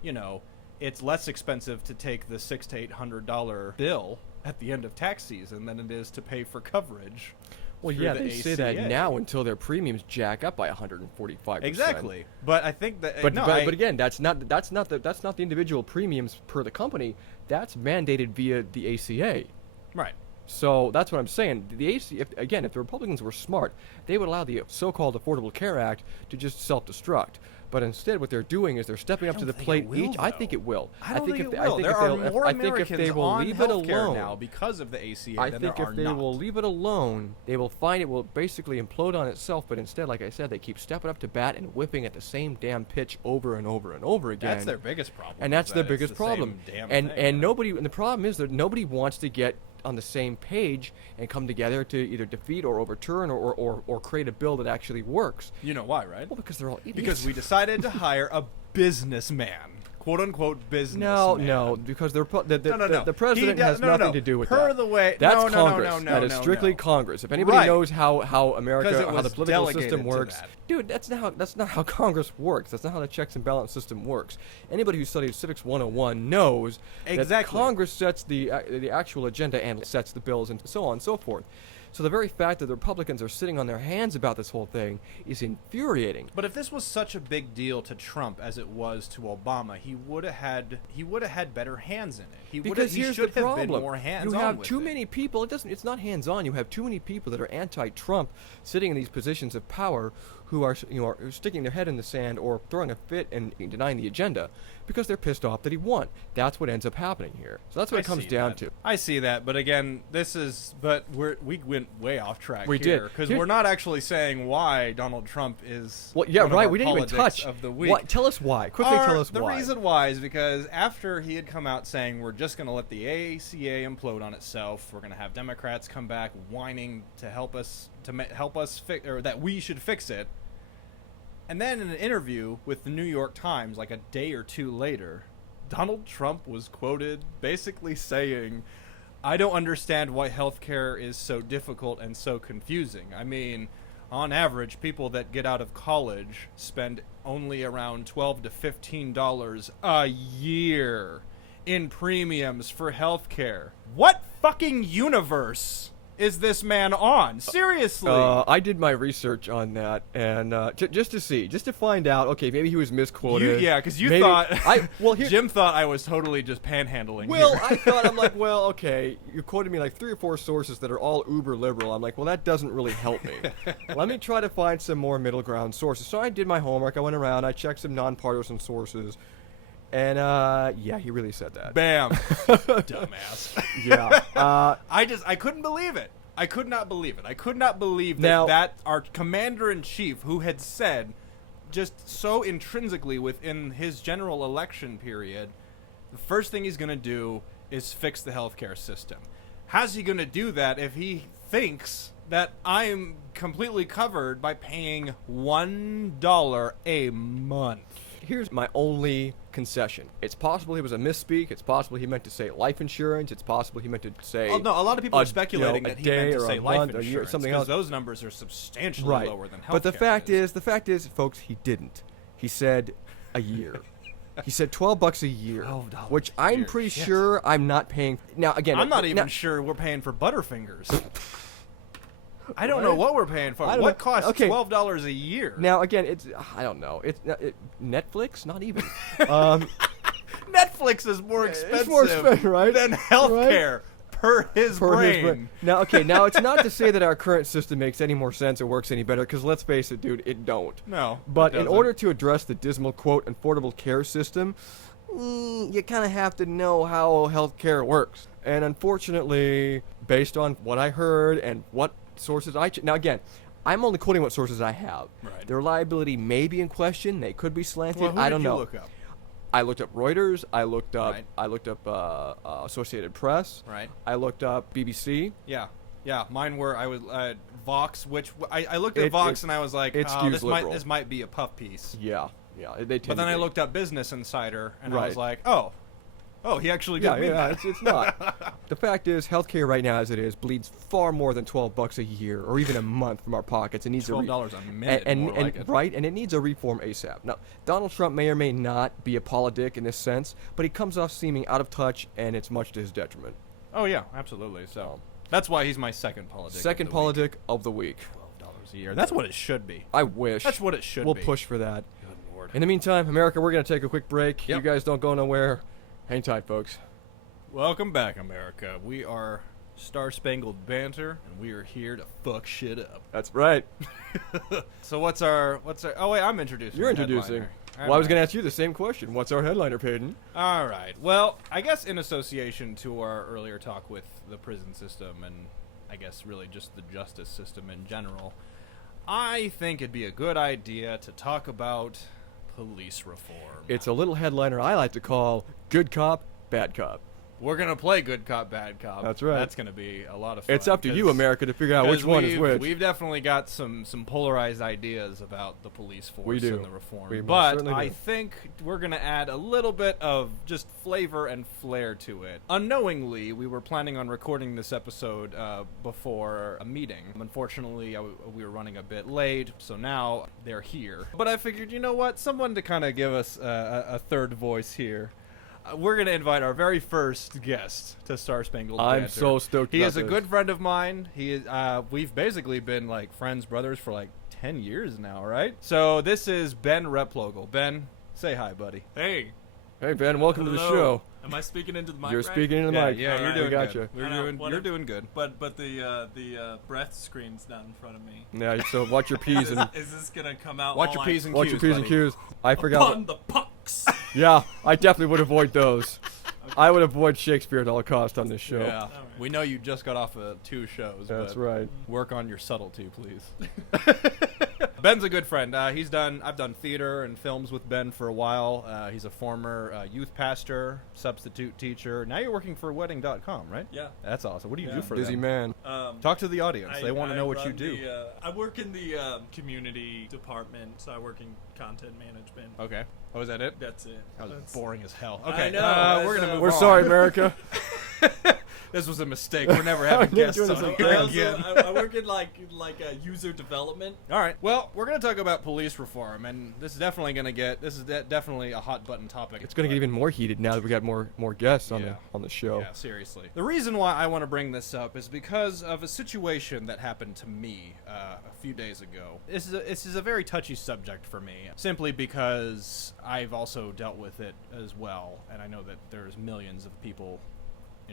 you know, it's less expensive to take the $600 to $800 bill at the end of tax season than it is to pay for coverage. Well, yeah, they say that now until their premiums jack up by 145%. Exactly, but I think that. But again, that's not the individual premiums per the company. That's mandated via the ACA. Right. So that's what I'm saying. The ACA, if the Republicans were smart, they would allow the so-called Affordable Care Act to just self-destruct. But instead, what they're doing is they're stepping up to the plate. I think it will. I think it will. There are more Americans on healthcare now because of the ACA I think if they will leave it alone, they will find it will basically implode on itself. But instead, like I said, they keep stepping up to bat and whipping at the same damn pitch over and over and over again. That's their biggest problem. And that's their biggest problem. And the problem is that nobody wants to get on the same page and come together to either defeat or overturn or create a bill that actually works. You know why, right? Well, because they're all idiots. Because we decided to hire a businessman. "Quote unquote" businessman. No, because the president has nothing to do with per that. The way, that's no, Congress. That is strictly Congress. If anybody knows how America, how the political system works, dude, that's not how Congress works. That's not how the checks and balance system works. Anybody who studied Civics 101 knows that Congress sets the actual agenda and sets the bills and so on and so forth. So the very fact that the Republicans are sitting on their hands about this whole thing is infuriating. But if this was such a big deal to Trump as it was to Obama, he would have had better hands in it. Because here's the problem. Been more hands-on. You have too many people. It's not hands-on. You have too many people that are anti-Trump sitting in these positions of power who are sticking their head in the sand or throwing a fit and denying the agenda. because they're pissed off that he won. That's what ends up happening here. So that's what it comes down to. I see that, but again, we went way off track. We did. Because we're not actually saying why Donald Trump is. Well, yeah, one of right. our We didn't even politics touch of the week. Why, tell us why. Quickly tell us The why. reason why is because after he had come out saying we're just going to let the ACA implode on itself, we're going to have Democrats come back whining to help us fix, or that we should fix it. And then in an interview with the New York Times, like a day or two later, Donald Trump was quoted basically saying, "I don't understand why healthcare is so difficult and so confusing. I mean, on average, people that get out of college spend only around $12 to $15 a year in premiums for healthcare. What fucking universe is this man on? Seriously." I did my research on that, and just to find out. Okay, maybe he was misquoted. Because you Maybe- thought here, Jim thought I was totally just panhandling. Well, here. I thought, I'm like, well, okay, you quoted me like 3 or 4 sources that are all uber liberal. I'm like, well, that doesn't really help me. Let me try to find some more middle ground sources. So I did my homework. I went around. I checked some nonpartisan sources, and yeah, he really said that. Bam, dumbass. Yeah. I couldn't believe it. I could not believe it. I could not believe Now- that our commander-in-chief, who had said just so intrinsically within his general election period, the first thing he's going to do is fix the healthcare system. How's he going to do that if he thinks that I'm completely covered by paying $1 a month? Here's my only concession. It's possible he was a misspeak. It's possible he meant to say life insurance. It's possible he meant to say. Oh, no, a lot of people are speculating a that he day meant to or say a life month or a year, insurance, something because else. those numbers are substantially Right. lower than healthcare. But the fact is, folks, he didn't. He said a year. He said $12 a year, $12 which a I'm year. pretty Shit. sure I'm not paying. Now again, I'm not even now- sure we're paying for Butterfingers. I don't know What? what we're paying for. I don't What know. costs Okay. $12 a year? Now again, it's I don't know. It's Netflix, not even. Netflix is more expensive, It's more expensive, right? than healthcare per his Per his brain. brain. Now, okay, now it's not to say that our current system makes any more sense or works any better, because let's face it, dude, it don't. No, But it in doesn't. order to address the dismal, quote, affordable care system, you kind of have to know how healthcare works. And unfortunately, based on what I heard and what sources now again, I'm only quoting what sources I have. Right. Their reliability may be in question. They could be slanted. Well, who I did don't you know. look up? I looked up Reuters. I looked up. Right. I looked up Associated Press. Right. I looked up BBC. Yeah. Mine were I was Vox, which I looked at It- Vox it- and I was like, it skews this liberal. might be a puff piece. Yeah. They tend But then to I be. looked up Business Insider and I Right. was like, oh, he actually did mean that. It's not. The fact is, healthcare right now, as it is, bleeds far more than $12 a year or even a month from our pockets. It needs $12 a minute, and, more like it. right, and it needs a reform ASAP. Now, Donald Trump may or may not be a politic in this sense, but he comes off seeming out of touch, and it's much to his detriment. Oh yeah, absolutely. So that's why he's my second politic. Second of the week. politic of the week. $12 a year. That's what it should be. I wish. That's what it should We'll be. push for that. Good Lord. In the meantime, America, we're going to take a quick break. Yep. You guys don't go nowhere. Hang tight, folks. Welcome back, America. We are Star Spangled Banter, and we are here to fuck shit up. That's right. So what's our? Oh wait, I'm introducing. You're the introducing. headliner. Well, I was Alright. going to ask you the same question. What's our headliner, Peyton? All right. Well, I guess in association to our earlier talk with the prison system and I guess really just the justice system in general, I think it'd be a good idea to talk about police reform. It's a little headliner I like to call Good Cop, Bad Cop. We're gonna play good cop, bad cop. That's right. That's gonna be a lot of fun. It's up to you, 'cause- America, to figure out which 'cause one is we've- which. We've definitely got some polarized ideas about the police force We do. and the reform. We most but certainly I do. think we're going to add a little bit of just flavor and flair to it. Unknowingly, we were planning on recording this episode before a meeting. Unfortunately, we were running a bit late, so now they're here. But I figured, you know what? Someone to kind of give us a third voice here. We're going to invite our very first guest to Star Spangled I'm Banter. so stoked He about is a this. good friend of mine. He is, we've basically been like friends, brothers for like 10 years now, right? So this is Ben Replogle. Ben, say hi, buddy. Hey. Hey, Ben, welcome to the Hello. show. Am I speaking into the mic? You're right? speaking into the Yeah, mic. yeah, you're Alright. doing We got good. you. I know, You're doing good. But the breath screen's not in front of me. Yeah, so watch your P's and Is this gonna come out? Watch all your like, P's and watch Q's, your P's and buddy. Q's. I forgot. Upon the pucks. Yeah, I definitely would avoid those. I would avoid Shakespeare at all costs on this show. Yeah, we know you just got off of 2 shows. That's but right. Work on your subtlety, please. Ben's a good friend. I've done theater and films with Ben for a while. He's a former youth pastor, substitute teacher. Now you're working for wedding.com, right? Yeah. That's awesome. What do you Yeah. do for Busy them? man. Talk to the audience. They want to know what you run do. I work in the community department, so I work in content management. Okay. Oh, is that it? That's it. That was That's- boring as hell. I Okay, know, we're gonna move We're on. sorry, America. This was a mistake. We're never having Never guests doing on this here again. again. I work in like user development. All right. Well, we're gonna talk about police reform, and this is definitely definitely a hot button topic. It's going to get even more heated now that we got more guests on Yeah. the show. Yeah, seriously. The reason why I want to bring this up is because of a situation that happened to me a few days ago. This is a very touchy subject for me, simply because I've also dealt with it as well, and I know that there's millions of people,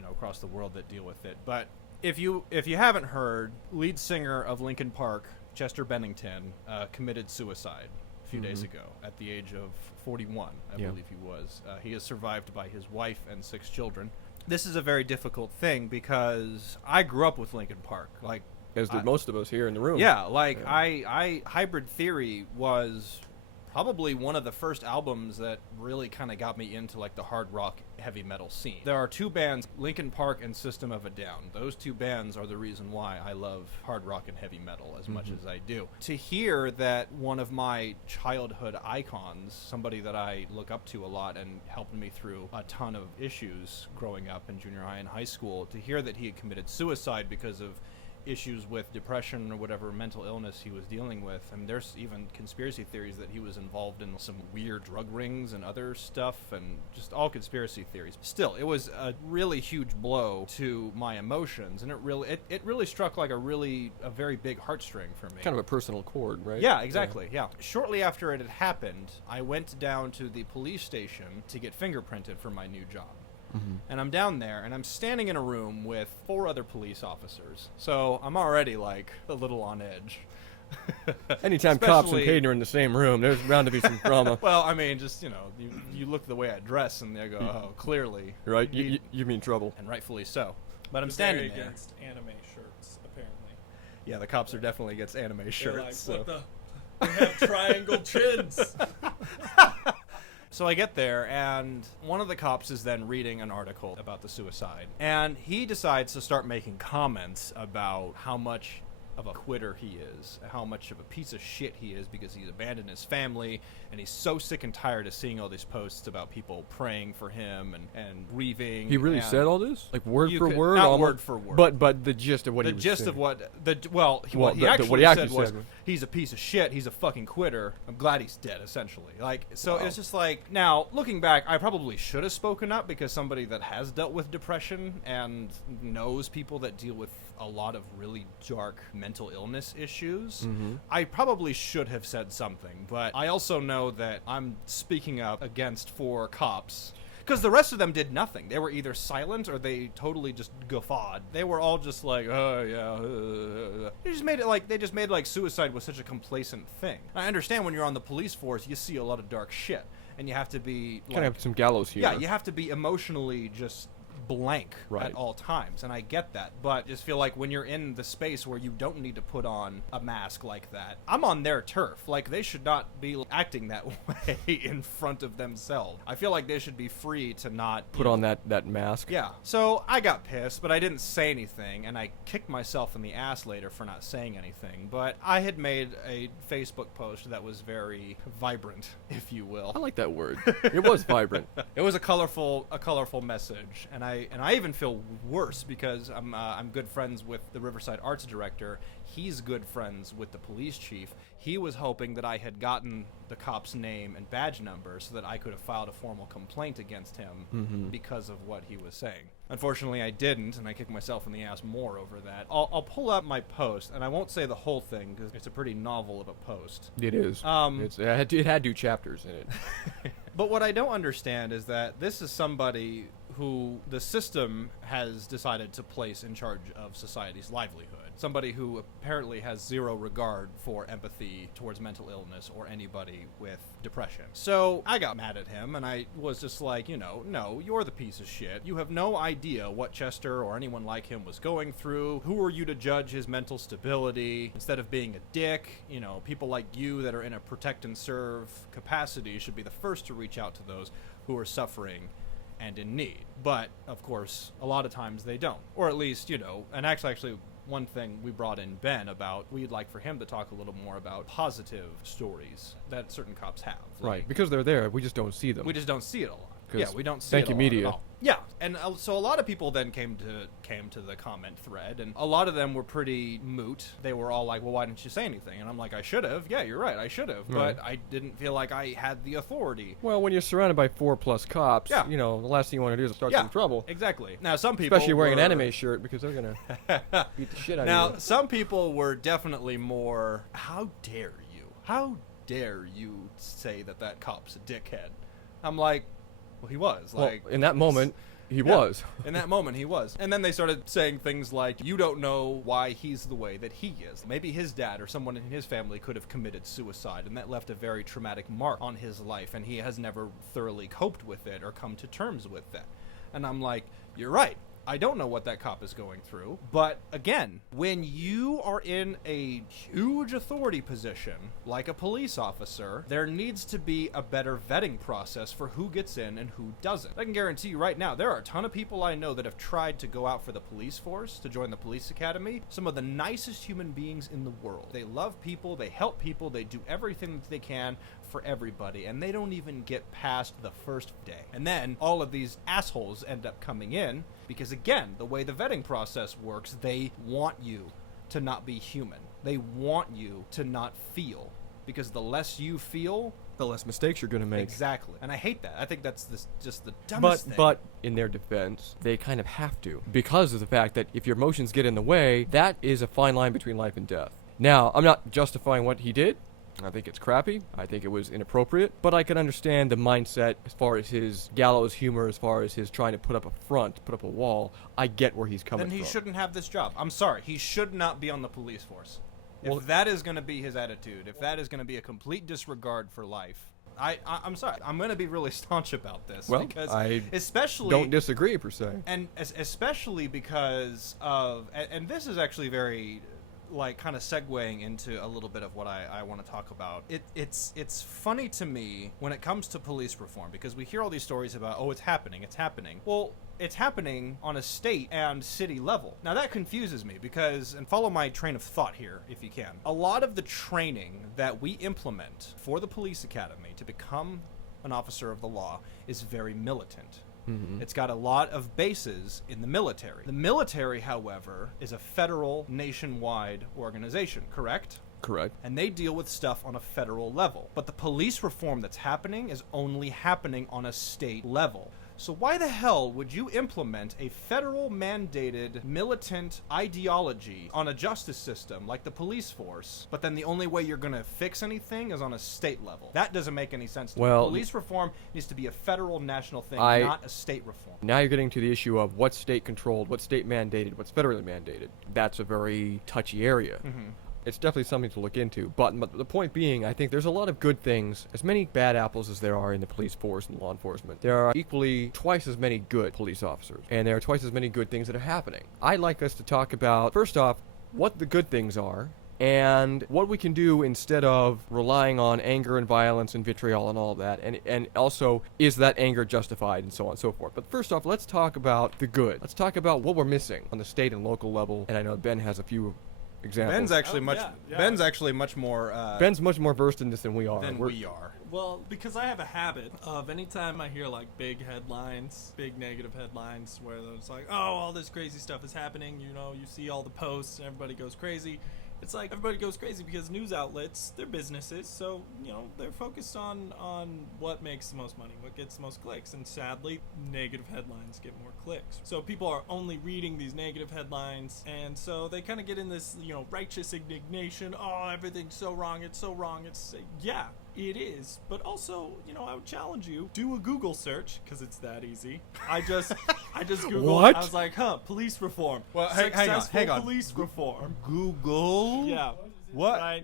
across the world that deal with it. But if you haven't heard, lead singer of Linkin Park, Chester Bennington, committed suicide a few days ago at the age of 41, I Yeah. believe he was. He is survived by his wife and 6 children. This is a very difficult thing because I grew up with Linkin Park. Like, As did most of us here in the room. yeah, like I Hybrid Theory was probably one of the first albums that really kind of got me into like the hard rock heavy metal scene. There are 2 bands, Linkin Park and System of a Down. Those 2 bands are the reason why I love hard rock and heavy metal as much as I do. To hear that one of my childhood icons, somebody that I look up to a lot and helped me through a ton of issues growing up in junior high and high school, to hear that he had committed suicide because of issues with depression or whatever mental illness he was dealing with. I mean, there's even conspiracy theories that he was involved in some weird drug rings and other stuff, and just all conspiracy theories. Still, it was a really huge blow to my emotions, and it really struck like a very big heartstring for me. Kind of a personal chord, right? Yeah, exactly. Yeah. Shortly after it had happened, I went down to the police station to get fingerprinted for my new job. And I'm down there, and I'm standing in a room with 4 other police officers. So I'm already, like, a little on edge. Anytime cops and Especially- Peyton are in the same room, there's bound to be some drama. Well, I mean, just, you look the way I dress, and they go, oh, clearly. Right? You mean trouble. And rightfully so. But I'm They're standing there. against anime shirts, apparently. Yeah, the cops are definitely against anime They're shirts. like, so. what the? We have triangle chins. So I get there, and one of the cops is then reading an article about the suicide. And he decides to start making comments about how much of a quitter he is, how much of a piece of shit he is because he's abandoned his family, and he's so sick and tired of seeing all these posts about people praying for him and grieving. He really and said all this? Like word You for could- word? not almost? word for word. But the gist of what The he was gist saying. of what he Well, what he actually actually said was said was- he's a piece of shit, he's a fucking quitter, I'm glad he's dead, essentially. Like, so Wow. it's just like, now looking back, I probably should have spoken up, because somebody that has dealt with depression and knows people that deal with a lot of really dark mental illness issues, I probably should have said something. But I also know that I'm speaking up against 4 cops, because the rest of them did nothing. They were either silent or they totally just guffawed. They were all just like, oh yeah. They just made it like suicide was such a complacent thing. I understand when you're on the police force, you see a lot of dark shit, and you have to be Kind of some gallows humor. yeah, you have to be emotionally just blank Right. at all times, and I get that, but just feel like when you're in the space where you don't need to put on a mask like that, I'm on their turf. Like, they should not be acting that way in front of themselves. I feel like they should be free to not Put on that mask. yeah. So I got pissed, but I didn't say anything, and I kicked myself in the ass later for not saying anything. But I had made a Facebook post that was very vibrant, if you will. I like that word. It was vibrant. It was a colorful message, and I even feel worse because I'm good friends with the Riverside Arts director. He's good friends with the police chief. He was hoping that I had gotten the cop's name and badge number so that I could have filed a formal complaint against him because of what he was saying. Unfortunately, I didn't, and I kicked myself in the ass more over that. I'll pull up my post, and I won't say the whole thing because it's a pretty novel of a post. It is. It had 2 chapters in it. But what I don't understand is that this is somebody who the system has decided to place in charge of society's livelihood. somebody who apparently has zero regard for empathy towards mental illness or anybody with depression. So I got mad at him, and I was just like, no, you're the piece of shit. You have no idea what Chester or anyone like him was going through. Who are you to judge his mental stability? Instead of being a dick, people like you that are in a protect and serve capacity should be the first to reach out to those who are suffering and in need. But, of course, a lot of times they don't. Or at least, and actually, one thing we brought in Ben about, we'd like for him to talk a little more about positive stories that certain cops have. Right, because they're there, we just don't see them. We just don't see it a lot. Yeah, we don't see thank it you, a lot media. at all. Yeah, and so a lot of people then came to the comment thread, and a lot of them were pretty moot. They were all like, well, why didn't you say anything? And I'm like, I should have. Yeah, you're right, I should have. Right. But I didn't feel like I had the authority. Well, when you're surrounded by 4+ cops, Yeah. the last thing you want to do is start some trouble. Exactly. Now, some people Especially wearing an were- anime shirt, because they're going to beat the shit out Now, of you. some people were definitely more, how dare you? How dare you say that cop's a dickhead? I'm like, well, he was. Well, Like, in that moment, he yeah, was. In that moment, he was. And then they started saying things like, you don't know why he's the way that he is. Maybe his dad or someone in his family could have committed suicide, and that left a very traumatic mark on his life, and he has never thoroughly coped with it or come to terms with that. And I'm like, you're right. I don't know what that cop is going through. But again, when you are in a huge authority position, like a police officer, there needs to be a better vetting process for who gets in and who doesn't. I can guarantee you right now, there are a ton of people I know that have tried to go out for the police force, to join the police academy. Some of the nicest human beings in the world. They love people, they help people, they do everything that they can for everybody, and they don't even get past the first day. And then all of these assholes end up coming in because, again, the way the vetting process works, they want you to not be human. They want you to not feel, because the less you feel, The less mistakes you're going to make. exactly. And I hate that. I think that's just the dumbest thing. But in their defense, they kind of have to, because of the fact that if your emotions get in the way, that is a fine line between life and death. Now, I'm not justifying what he did. I think it's crappy. I think it was inappropriate. But I can understand the mindset as far as his gallows humor, as far as his trying to put up a front, put up a wall. I get where he's coming Then he from. shouldn't have this job. I'm sorry. He should not be on the police force. If that is going to be his attitude, if that is going to be a complete disregard for life, I'm sorry. I'm going to be really staunch about this. Well, because I especially don't disagree, per se. And especially because of, and this is actually very, like, kind of segueing into a little bit of what I want to talk about. It's funny to me when it comes to police reform, because we hear all these stories about, oh, it's happening. Well, it's happening on a state and city level. Now that confuses me because, and follow my train of thought here if you can, a lot of the training that we implement for the police academy to become an officer of the law is very militant. It's got a lot of bases in the military. The military, however, is a federal, nationwide organization, correct? Correct. And they deal with stuff on a federal level. But the police reform that's happening is only happening on a state level. So why the hell would you implement a federal mandated militant ideology on a justice system like the police force, but then the only way you're going to fix anything is on a state level? That doesn't make any sense to me. Well, Police reform needs to be a federal national thing, I- not a state reform. Now you're getting to the issue of what's state controlled, what's state mandated, what's federally mandated. That's a very touchy area. It's definitely something to look into. But the point being, I think there's a lot of good things. As many bad apples as there are in the police force and law enforcement, there are equally twice as many good police officers. And there are twice as many good things that are happening. I'd like us to talk about, first off, what the good things are, and what we can do instead of relying on anger and violence and vitriol and all that, and also, is that anger justified, and so on and so forth. But first off, let's talk about the good. Let's talk about what we're missing on the state and local level, and I know Ben has a few examples. Ben's actually yeah. Ben's actually much more Ben's much more versed in this than we are. than we are. Well, because I have a habit of anytime I hear like big headlines, big negative headlines, where it's like, oh, all this crazy stuff is happening, you see all the posts and everybody goes crazy. It's like everybody goes crazy because news outlets, they're businesses, so, they're focused on what makes the most money, what gets the most clicks, and sadly, negative headlines get more clicks. So people are only reading these negative headlines, and so they kind of get in this, righteous indignation, oh, everything's so wrong, it's so wrong, yeah, It is, but also, I would challenge you, do a Google search, because it's that easy. I just Googled, What? I was like, police reform. Well, hang on. Police reform. Google. Yeah. What? Right,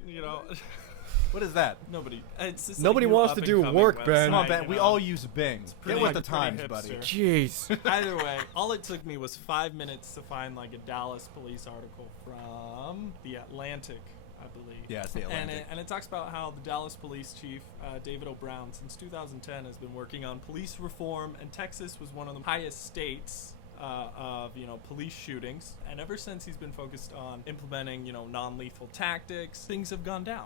What is that? nobody. It's just Nobody a new wants to do up-and-coming work, Ben. website, Come on, Ben. you We know. all use Bing. pretty- Get with the pretty times, hipster. buddy. Jeez. Either way, all it took me was 5 minutes to find like a Dallas police article from The Atlantic, I believe. Yeah, it's The Atlantic. And it talks about how the Dallas police chief, David O'Brown, since 2010 has been working on police reform, and Texas was one of the highest states of police shootings, and ever since he's been focused on implementing non-lethal tactics, things have gone down,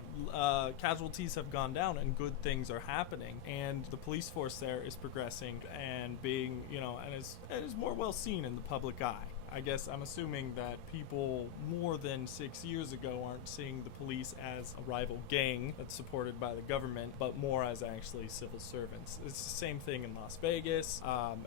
casualties have gone down, and good things are happening, and the police force there is progressing and being and is more well seen in the public eye. I guess I'm assuming that people more than 6 years ago aren't seeing the police as a rival gang that's supported by the government, but more as actually civil servants. It's the same thing in Las Vegas,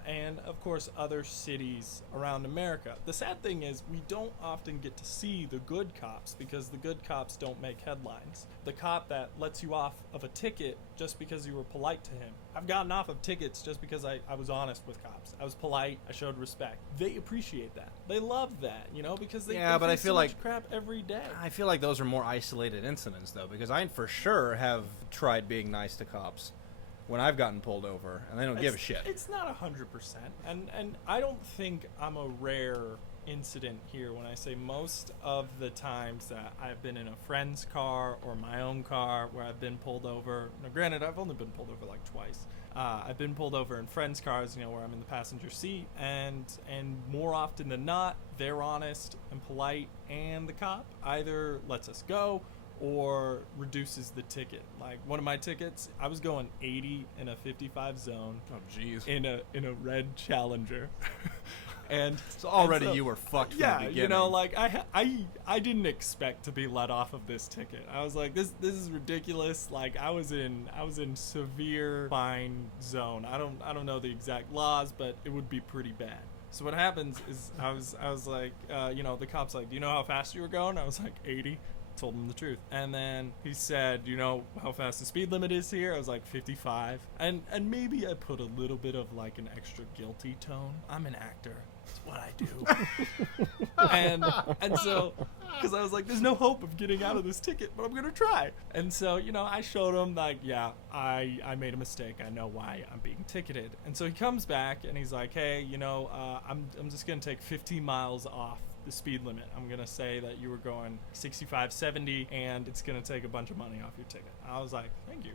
and of course other cities around America. The sad thing is we don't often get to see the good cops because the good cops don't make headlines. The cop that lets you off of a ticket just because you were polite to him. I've gotten off of tickets just because I was honest with cops. I was polite. I showed respect. They appreciate that. They love that, because they Yeah, but I face feel so much like- crap every day. I feel like those are more isolated incidents, though, because I for sure have tried being nice to cops when I've gotten pulled over, and they don't give a shit. It's not 100%, and I don't think I'm a rare incident here when I say most of the times that I've been in a friend's car or my own car where I've been pulled over. Now, granted, I've only been pulled over like twice. I've been pulled over in friends' cars, where I'm in the passenger seat, and more often than not, they're honest and polite, and the cop either lets us go or reduces the ticket. Like one of my tickets, I was going 80 in a 55 zone Oh, jeez. in a red Challenger. And So already and so- you were fucked from yeah, the beginning. like I didn't expect to be let off of this ticket. I was like, this is ridiculous. Like I was in severe fine zone. I don't know the exact laws, but it would be pretty bad. So what happens is I was like, the cop's like, do you know how fast you were going? I was like 80. Told him the truth, and then he said, "Do you know how fast the speed limit is here?" I was like 55, and maybe I put a little bit of like an extra guilty tone. I'm an actor. It's what I do. and so, because I was like, "There's no hope of getting out of this ticket, but I'm gonna try." And so, I showed him like, "Yeah, I made a mistake. I know why I'm being ticketed." And so he comes back and he's like, "Hey, I'm just gonna take 15 miles off the speed limit. I'm gonna say that you were going 65, 70, and it's gonna take a bunch of money off your ticket." I was like, thank you,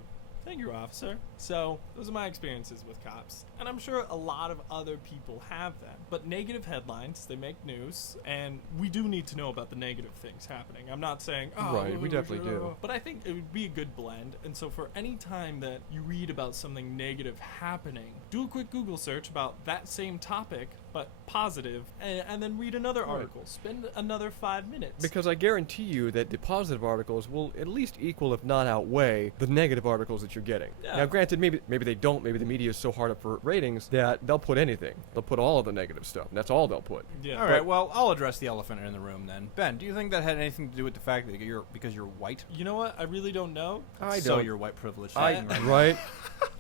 officer. So those are my experiences with cops, and I'm sure a lot of other people have them. But negative headlines, they make news, and we do need to know about the negative things happening. I'm not saying, Right, we definitely do. but I think it would be a good blend. And so for any time that you read about something negative happening, do a quick Google search about that same topic, but positive, and then read another article. Spend another 5 minutes. Because I guarantee you that the positive articles will at least equal, if not outweigh, the negative articles that you're getting. Yeah. Now, granted, maybe they don't. Maybe the media is so hard up for ratings that they'll put anything. They'll put all of the negative stuff. And that's all they'll put. Yeah. All right, well, I'll address the elephant in the room then. Ben, do you think that had anything to do with the fact that because you're white? You know what? I really don't know. I So don't. you're white privilege. Right?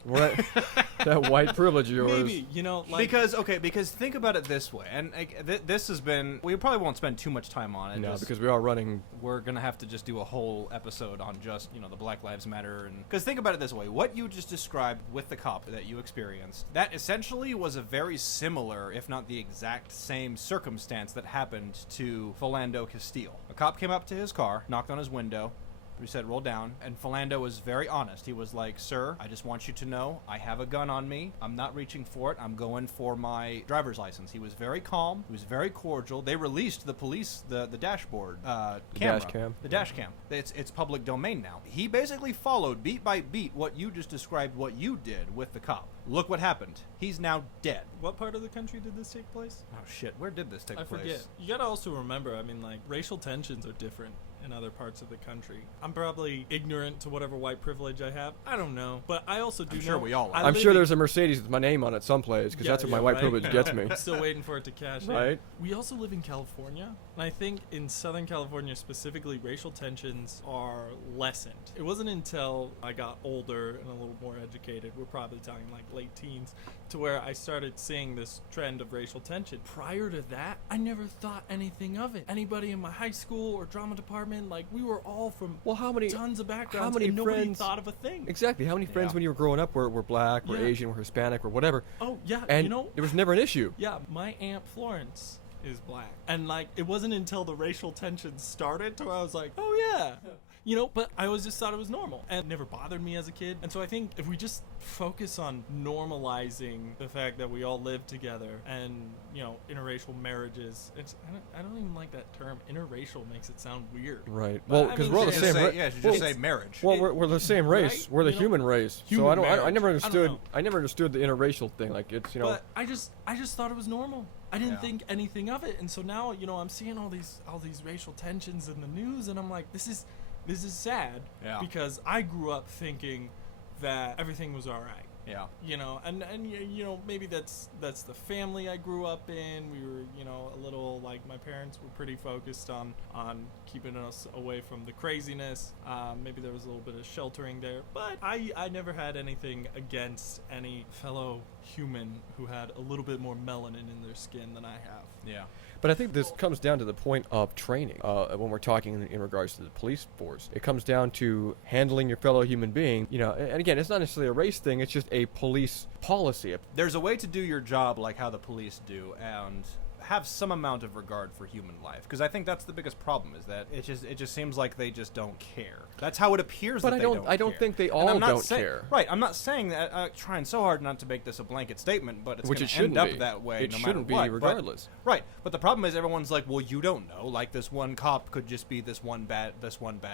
Right. That white privilege of yours. Maybe, because think about it this way, and this has been, we probably won't spend too much time on it. No, just- because we are running. we're gonna have to just do a whole episode on just the Black Lives Matter, and because think about it this way, what you just described with the cop that you experienced, that essentially was a very similar, if not the exact same circumstance that happened to Philando Castile. A cop came up to his car, knocked on his window. He said, "Roll down." And Philando was very honest. He was like, "Sir, I just want you to know I have a gun on me. I'm not reaching for it. I'm going for my driver's license." He was very calm. He was very cordial. They released the police, the dashboard camera. dash cam. The dash cam. It's public domain now. He basically followed beat by beat what you just described what you did with the cop. Look what happened. He's now dead. What part of the country did this take place? Oh, shit. Where did this take I place? forget. You gotta also remember, racial tensions are different in other parts of the country. I'm probably ignorant to whatever white privilege I have. I don't know. But I also do I'm know. sure we all are. I'm sure there's a Mercedes with my name on it someplace, because Yeah, that's what my yeah, white right? privilege gets me. I'm still waiting for it to cash in. Right. We also live in California, and I think in Southern California specifically, racial tensions are lessened. It wasn't until I got older and a little more educated, we're probably talking like late teens, to where I started seeing this trend of racial tension. Prior to that, I never thought anything of it. Anybody in my high school or drama department, like, we were all from Well, how many tons of backgrounds, many and nobody friends- thought of a thing. Exactly. How many friends Yeah. when you were growing up were black, were Yeah. Asian, were Hispanic, or whatever? Oh, yeah, And you know, there was never an issue. yeah, my Aunt Florence is black. And, like, it wasn't until the racial tension started to where I was like, oh, yeah. You know, but I always just thought it was normal. And it never bothered me as a kid. And so I think if we just focus on normalizing the fact that we all live together and, you know, interracial marriages, I don't even like that term. Interracial makes it sound weird. Right. But, Well, I because mean, we're all the just same. Yeah, you should just say It's- marriage. Well, we're the same race. Right? We're the You know, human race. So human I don't. I marriage. never I don't understood. know. I never understood the interracial thing. Like it's But I just thought it was normal. I didn't Yeah. think anything of it. And so now, you know, I'm seeing all these racial tensions in the news, and I'm like, this is sad. Yeah. Because I grew up thinking that everything was all right. Yeah. You know, and you know, maybe that's the family I grew up in. We were, you know, a little, like, my parents were pretty focused on keeping us away from the craziness. Maybe there was a little bit of sheltering there, but I never had anything against any fellow human who had a little bit more melanin in their skin than I have. Yeah. But I think this comes down to the point of training. When we're talking in regards to the police force, it comes down to handling your fellow human being. You know, and again, it's not necessarily a race thing. It's just a police policy. There's a way to do your job like how the police do, and have some amount of regard for human life, because I think that's the biggest problem, is that it just seems like they just don't care. That's how it appears. But that I don't care. think they And all I'm not don't say- care. Right. I'm not saying that. Trying so hard not to make this a blanket statement, but it's Which gonna it shouldn't end up be. that way. It no shouldn't matter be what. But- regardless. right. But the problem is everyone's like, well, you don't know. Like, this one cop could just be this one bad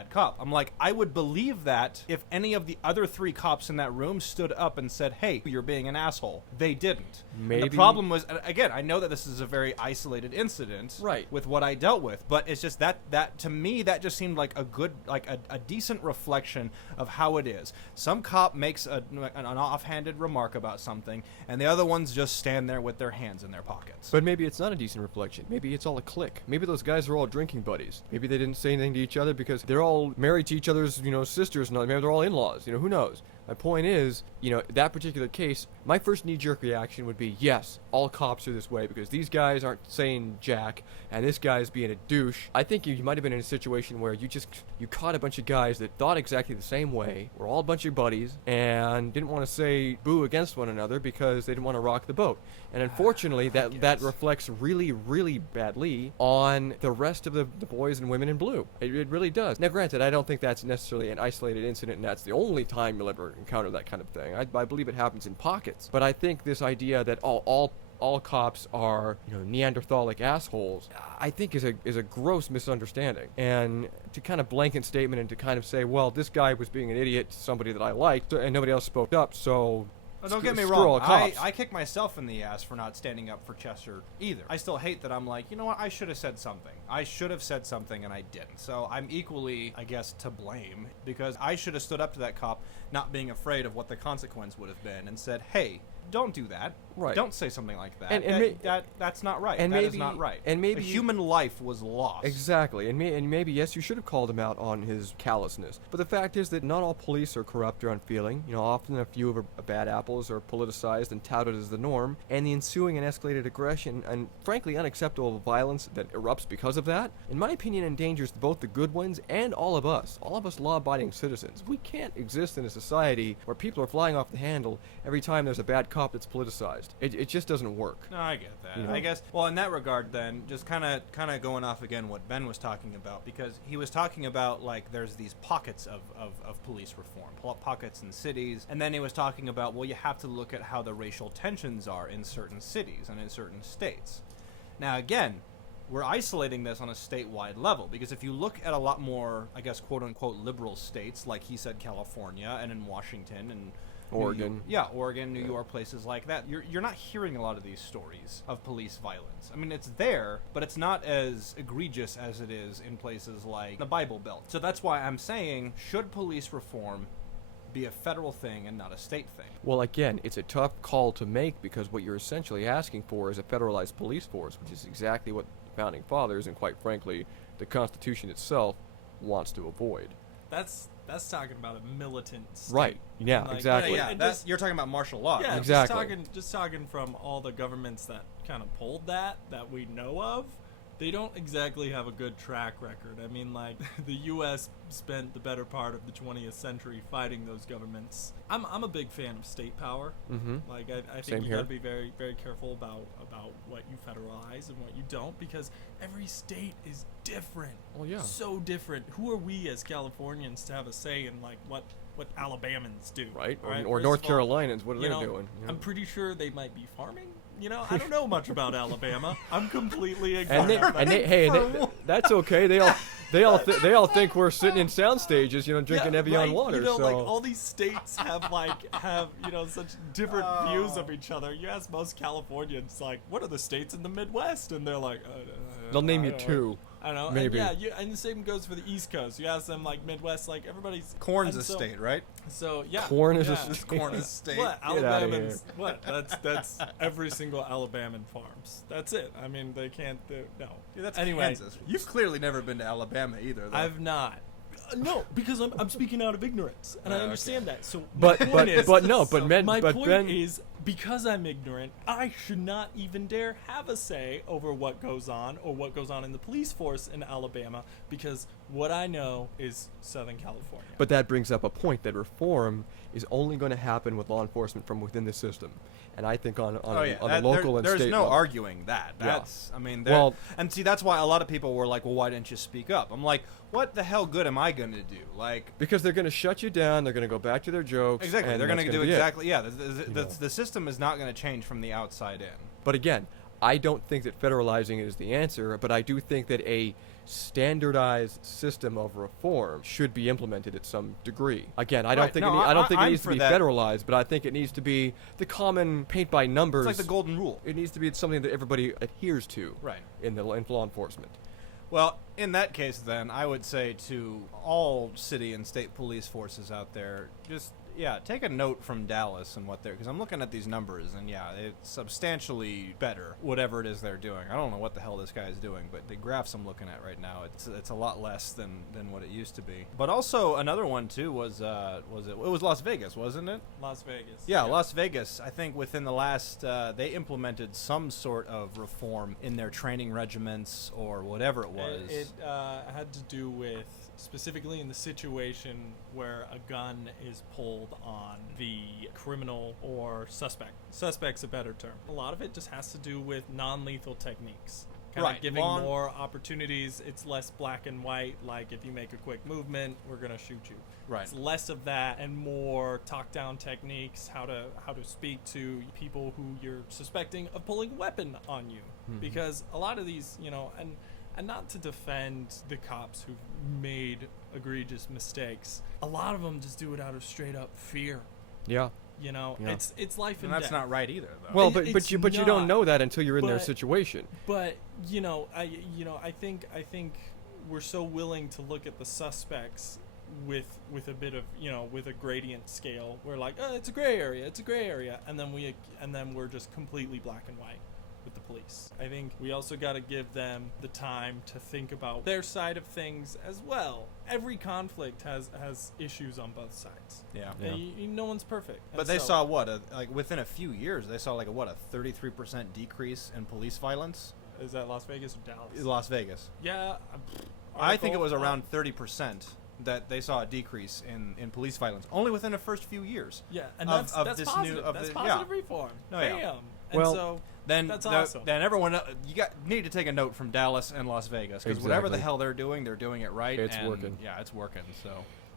cop. I'm like, I would believe that if any of the other 3 cops in that room stood up and said, hey, you're being an asshole. They didn't. And Maybe- the problem was, and again, I know that this is a very isolated incident. Right. With what I dealt with, but it's just that to me that just seemed like a good, like a decent reflection of how it is. Some cop makes an offhanded remark about something, and the other ones just stand there with their hands in their pockets. But maybe it's not a decent reflection. Maybe it's all a clique. Maybe those guys are all drinking buddies. Maybe they didn't say anything to each other because they're all married to each other's, you know, sisters. And maybe they're all in-laws. You know, who knows? My point is, you know, that particular case, my first knee-jerk reaction would be, yes, all cops are this way because these guys aren't saying jack, and this guy's being a douche. I think you might have been in a situation where you caught a bunch of guys that thought exactly the same way, were all a bunch of buddies, and didn't want to say boo against one another because they didn't want to rock the boat. And unfortunately, that reflects really, really badly on the rest of the boys and women in blue. It really does. Now, granted, I don't think that's necessarily an isolated incident, and that's the only time you'll ever encounter that kind of thing. I believe it happens in pockets. But I think this idea that all cops are, you know, Neanderthalic assholes, I think is a gross misunderstanding. And to kind of blanket statement and to kind of say, well, this guy was being an idiot to somebody that I liked, and nobody else spoke up, so Don't get me screw all wrong. cops. I kick myself in the ass for not standing up for Chester either. I still hate that I'm like, you know what? I should have said something. I should have said something and I didn't. So I'm equally, I guess, to blame because I should have stood up to that cop, not being afraid of what the consequence would have been, and said, hey, don't do that. Right. Don't say something like that. And That's not right. and That is maybe- not right. and maybe- a human life was lost. Exactly, and maybe yes, you should have called him out on his callousness. But the fact is that not all police are corrupt or unfeeling. You know, often a few of our bad apples are politicized and touted as the norm, and the ensuing and escalated aggression and frankly unacceptable violence that erupts because of that, in my opinion, endangers both the good ones and all of us law-abiding citizens. We can't exist in a society where people are flying off the handle every time there's a bad cop that's politicized. It just doesn't work. No, I get that. You know? I guess, well, in that regard, then, just kind of going off again what Ben was talking about, because he was talking about, like, there's these pockets of police reform, pockets in cities, and then he was talking about, well, you have to look at how the racial tensions are in certain cities and in certain states. Now, again, we're isolating this on a statewide level, because if you look at a lot more, I guess, quote-unquote liberal states, like he said, California, and in Washington, and Oregon. Oregon, New York, places like that. You're not hearing a lot of these stories of police violence. I mean, it's there, but it's not as egregious as it is in places like the Bible Belt. So that's why I'm saying, should police reform be a federal thing and not a state thing? Well, again, it's a tough call to make because what you're essentially asking for is a federalized police force, which is exactly what the Founding Fathers and, quite frankly, the Constitution itself wants to avoid. That's talking about a militant state. Right. Yeah, Like, exactly. yeah, That's, you're talking about martial law. Yeah, Exactly. Just talking from all the governments that kind of pulled that we know of, they don't exactly have a good track record. I mean, like, the U.S. spent the better part of the 20th century fighting those governments. I'm a big fan of state power. Mm-hmm. Like, I Same think you here. got to be very, very careful about what you federalize and what you don't, because every state is different. Well, yeah. So different. Who are we as Californians to have a say in, like, what Alabamans do? Right? Or First North of all, Carolinians, what are you they know, doing? You know? I'm pretty sure they might be farming. You know, I don't know much about Alabama. I'm completely And ignorant. that's okay. They all think we're sitting in sound stages, you know, drinking Evian water. You know, so like all these states have you know, such different views of each other. You ask most Californians, like, what are the states in the Midwest? And they're like, they'll name I you don't know. two. I don't know. Maybe. And and the same goes for the East Coast. You ask them, like, Midwest, like, everybody's Corn's and a so- state, right? So yeah, Corn is a yeah. state. Corn is a state. What Get outta Alabamans? What? That's every single Alabaman farms. That's it. I mean, they can't do no. Yeah, that's Anyway, Kansas. You've clearly never been to Alabama either, though. I've not. No, because I'm speaking out of ignorance, and I Okay. understand that. So, But- my but- point is, but no, but men- my but point Ben- is, because I'm ignorant, I should not even dare have a say over what goes on or what goes on in the police force in Alabama, because what I know is Southern California. But that brings up a point that reform is only going to happen with law enforcement from within the system. And I think on the local and there's state no level. arguing that. Yeah. That's, I mean, Well- and see, that's why a lot of people were like, well, why didn't you speak up? I'm like, what the hell good am I going to do? Like, Because they're going to shut you down, they're going to go back to their jokes. exactly, and they're going that's to do be it. exactly, yeah, know. the system is not going to change from the outside in. But again, I don't think that federalizing is the answer, but I do think that a standardized system of reform should be implemented at some degree. Again, I don't Right, think no, I don't think it I'm needs to for be that. federalized, but I think it needs to be the common paint by numbers. It's like the golden rule. It needs to be something that everybody adheres to. Right. In law enforcement. Well, in that case, then, I would say to all city and state police forces out there, just, yeah, take a note from Dallas and what they're, because I'm looking at these numbers, and yeah, it's substantially better, whatever it is they're doing. I don't know what the hell this guy is doing, but the graphs I'm looking at right now, it's a lot less than what it used to be. But also, another one, too, was it was Las Vegas, wasn't it? Las Vegas. Yeah, Las Vegas, I think within the last, they implemented some sort of reform in their training regiments or whatever it was. It had to do with specifically in the situation where a gun is pulled on the criminal or suspect. Suspect's a better term. A lot of it just has to do with non-lethal techniques. Kind Right, of giving long- more opportunities. It's less black and white, like if you make a quick movement, we're going to shoot you. Right. It's less of that and more talk-down techniques, how to speak to people who you're suspecting of pulling a weapon on you. Because a lot of these, you know, and not to defend the cops who've made egregious mistakes, a lot of them just do it out of straight up fear. Yeah. You know, Yeah. it's life and And that's death. not right either, though. Well, It- but you it's don't not, know that until you're in their but- situation. But I think we're so willing to look at the suspects with a bit of, you know, with a gradient scale. We're like, oh, it's a gray area, and then we're just completely black and white with the police. I think we also got to give them the time to think about their side of things as well. Every conflict has issues on both sides. Yeah. No one's perfect. But And they so- saw what? Like within a few years, they saw like a 33% decrease in police violence. Is that Las Vegas or Dallas? In Las Vegas. Yeah. I think it was around 30% that they saw a decrease in police violence only within the first few years. Yeah, and of that's this positive. new of That's the, positive yeah. reform. Oh, yeah. Bam. And Well, so Then that's awesome. Then everyone need to take a note from Dallas and Las Vegas because whatever the Exactly. hell they're doing it right. It's and working. Yeah, it's working. So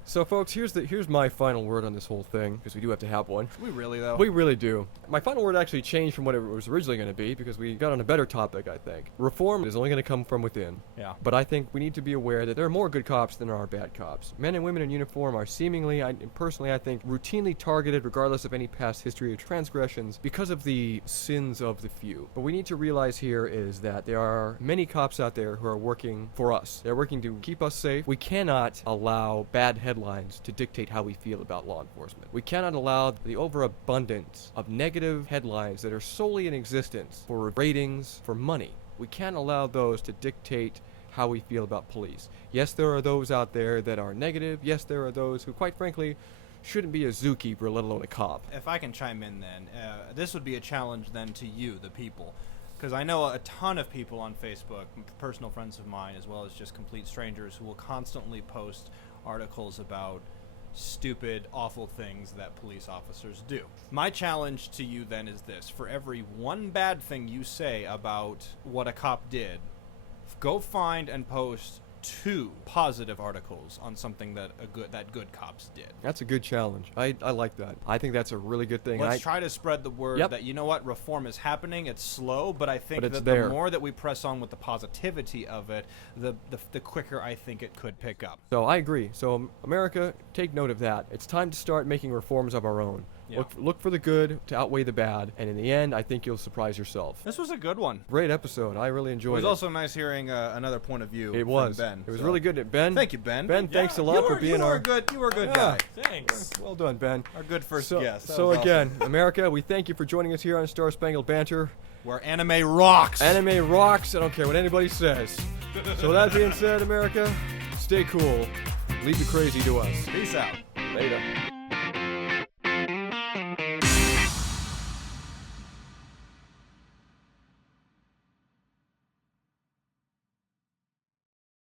So, folks, here's my final word on this whole thing, because we do have to have one. We really though. We really do. My final word actually changed from what it was originally going to be, because we got on a better topic, I think. Reform is only going to come from within. Yeah. But I think we need to be aware that there are more good cops than there are bad cops. Men and women in uniform are seemingly, personally I think, routinely targeted regardless of any past history of transgressions because of the sins of the few. What we need to realize here is that there are many cops out there who are working for us. They're working to keep us safe. We cannot allow bad headlines to dictate how we feel about law enforcement. We cannot allow the overabundance of negative headlines that are solely in existence for ratings, for money. We can't allow those to dictate how we feel about police. Yes, there are those out there that are negative. Yes, there are those who, quite frankly, shouldn't be a zookeeper, let alone a cop. If I can chime in then, this would be a challenge then to you, the people. Because I know a ton of people on Facebook, personal friends of mine, as well as just complete strangers, who will constantly post articles about stupid, awful things that police officers do. My challenge to you then is this. For every one bad thing you say about what a cop did, go find and post 2 positive articles on something that good cops did. That's a good challenge. I like that. I think that's a really good thing. Let's try to spread the word that, you know what, reform is happening. It's slow, but I think that the more that we press on with the positivity of it, the quicker I think it could pick up. So I agree. So America, take note of that. It's time to start making reforms of our own. Yeah. Look for the good to outweigh the bad, and in the end, I think you'll surprise yourself. This was a good one. Great episode. I really enjoyed it. It was also nice hearing another point of view. It was. From Ben. It was really good. Ben. Thank you, Ben. Ben, thanks a lot for being our. You were a good guy. Thanks. Well done, Ben. Our good first So, guest. so again, America, we thank you for joining us here on Star Spangled Banter. Where anime rocks. Anime rocks. I don't care what anybody says. So with that being said, America, stay cool. Leave the crazy to us. Peace out. Later.